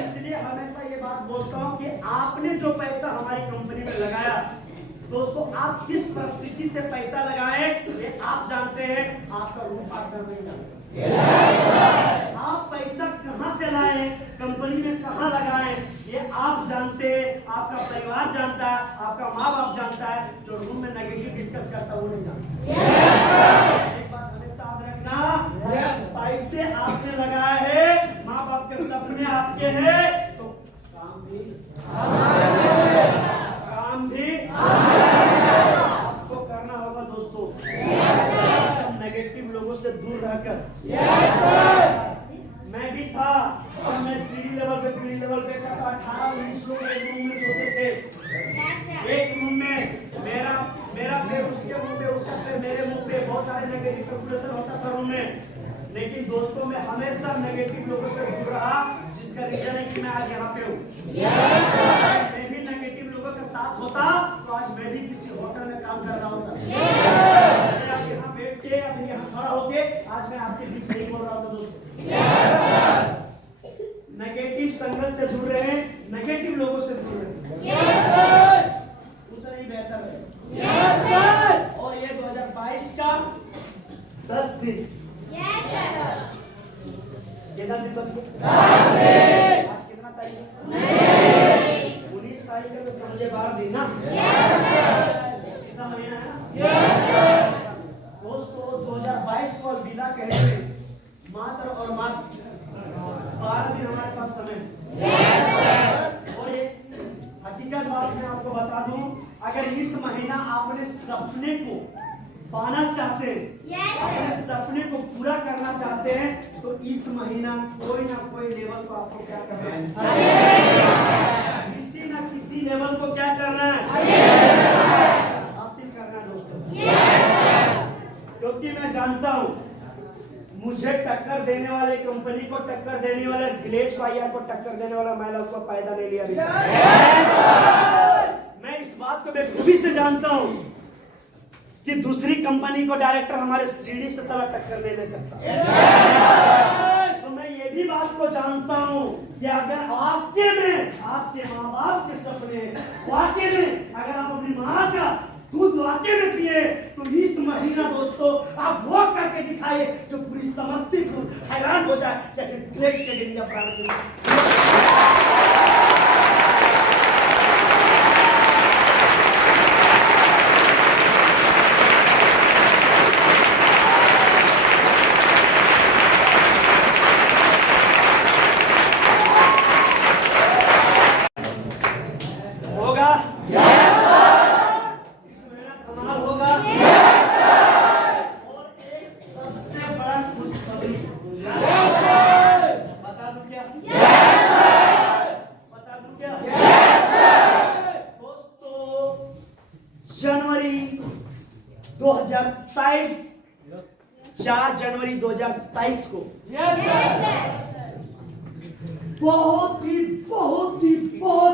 इसलिए हमेशा ये बात बोलता हूँ कि आपने जो पैसा हमारी कंपनी में लगाया, दोस्तों आप किस परिस्थिति से पैसा लगाए ये आप जानते हैं, आपका रूम पार्टनर नहीं जानते। आप पैसा कहाँ से लाए, कंपनी में कहाँ लगाए, ये आप जानते हैं, आपका परिवार जानता है, आपका माँ बाप जानता है, जो रूम में नेगेटिव डिस्कस करता है वो नहीं जानता। एक बात हमेशा याद रखना, पैसे आपने लगाए हैं, माँ बाप के सपने आपके हैं, तो काम भी आपको करना होगा दोस्तों। सब नेगेटिव लोगों से दूर रहकर। मैं भी था, जब मैं सीढ़ी लेवल पे, पीढ़ी लेवल पे था, 18-19 लोग एक रूम में सोते थे। एक रूम में मेरा पैर उसके मुंह पे, उसका पैर मेरे मुंह पे, बहुत सारे नेगेटिव कैलकुलेशन होता था रूम में। लेकिन दोस्तों मैं हमेशा नेगेटिव लोगों से दूर रहा, जिसका रीजन है कि मैं आज यहाँ पे हूँ। मैं भी नेगेटिव लोगों के साथ होता तो आज मैं भी किसी होटल में काम कर रहा होता। मैं आज यहाँ बैठ के, अभी यहाँ खड़ा होके आज मैं आपके बीच नहीं बोल रहा होता दोस्तों। नेगेटिव संगत से दूर रहे, नेगेटिव लोगों से दूर रहे, उतना ही बेहतर है। और ये 2022 का 10 दिन, कितना दिन बच गए? आज कितना तारीख है? 19 तारीख है, तो समझे 12 दिन ना। कितना महीना है ना दोस्तों? 2022 को विदा कहते मात्र और मात्र 12 दिन हमारे पास समय। और एक हकीकत बात मैं आपको बता दूं, अगर इस महीना आपने सपने को पाना चाहते हैं, अपने सपने को पूरा करना चाहते हैं, तो इस महीना कोई ना कोई लेवल को आपको क्या करना है, किसी ना किसी लेवल को क्या करना है, हासिल करना है दोस्तों। क्योंकि मैं जानता हूं मुझे टक्कर देने वाले, कंपनी को टक्कर देने वाले, विलेज वाइया को टक्कर देने वाला महिला को फायदा नहीं लिया अभी। मैं इस बात को बेखूबी से जानता हूं कि दूसरी कंपनी को डायरेक्टर हमारे सीढ़ी से साला टक्कर नहीं ले सकता। तो मैं ये भी बात को जानता हूं कि अगर आपके में, आपके माँ बाप के सपने वाकई में, अगर आप अपनी माँ का दूध वाकई में पिए, तो इस महीना दोस्तों आप वो करके दिखाइए जो पूरी समस्तीपुर हैरान हो जाए या फिर ग्रेट के इंडिया प्राइवेट। जनवरी 2023, 4 जनवरी 2023 को बहुत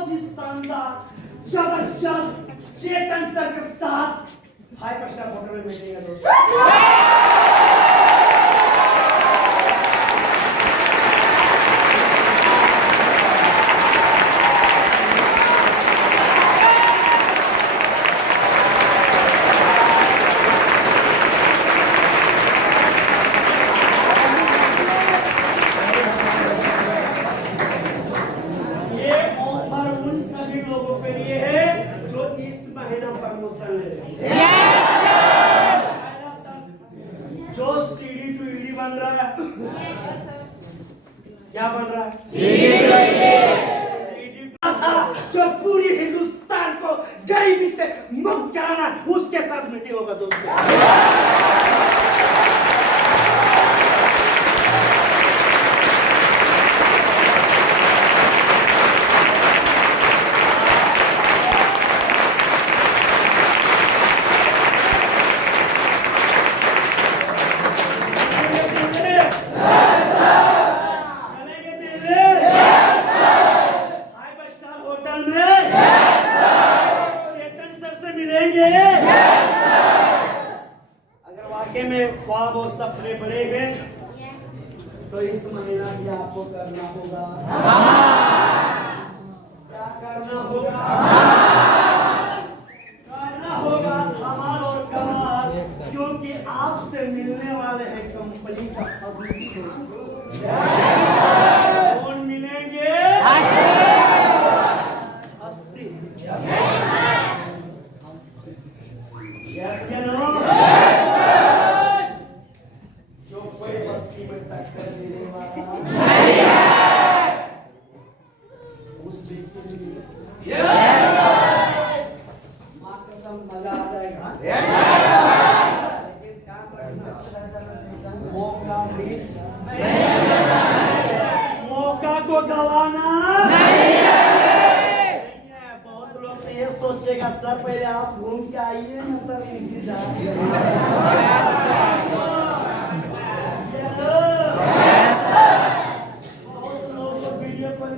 ही शानदार, जबरदस्त चेतन सर के साथ 5 स्टार होटल में मिलेगा दोस्तों। प्रमोशन ले लेंगे। Yes, sir. जो सीडी टू ईडी बन रहा है, क्या बन रहा है? सीडी था जो पूरी हिंदुस्तान को गरीबी से मुक्त कराना, उसके साथ मीटिंग होगा दोस्तों। चलेंगे दिल्ली? फाइव स्टार होटल में? चेतन सर से मिलेंगे? अगर वाकई में ख्वाब और सपने बड़े हैं तो इस महीना भी आपको करना होगा। क्या करना होगा? करना होगा धमाल और कमाल, क्योंकि आपसे मिलने वाले हैं कंपनी का असली कौन मिलेंगे? हस्ती। Yes या no? जो कोई बस्ती में टक्कर देने वाला उस व्यक्ति से मिले। माँ कसम मजा आ जाएगा। लेकिन क्या करना? मौका मिस मौका को गवाना नहीं है। बहुत लोग तो ये सोचेगा सर पहले आप घूम के आइए ना तब बहुत लोग तो वीडियो पर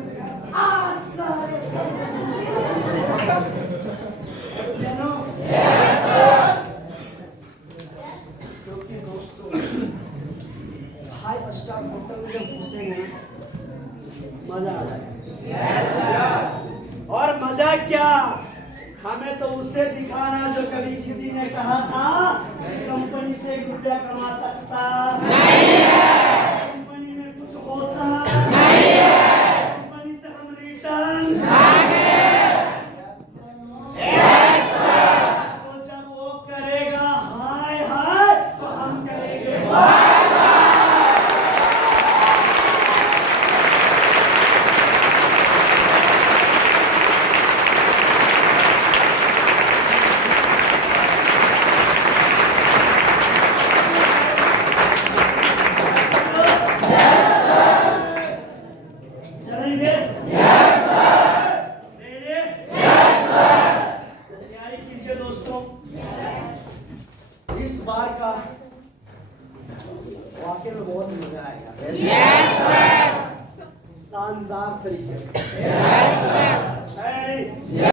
क्योंकि दोस्तों फाइव स्टार होटल में जब घुसेंगे मजा आ जाएगा। और मजा क्या, हमें तो उसे दिखाना जो कभी किसी ने कहा था कंपनी से 1 रुपया कमा सकता नहीं है, कंपनी में कुछ होता नहीं है, कंपनी से हम रिटर्न तो जब वो करेगा हाय हाय तो हम करेंगे बाय। चलेंगे? मेरे? तैयारी कीजिए दोस्तों, इस बार का वाकई में बहुत मजा आएगा। Yes, sir. शानदार तरीके से। Yes, sir. है नहीं?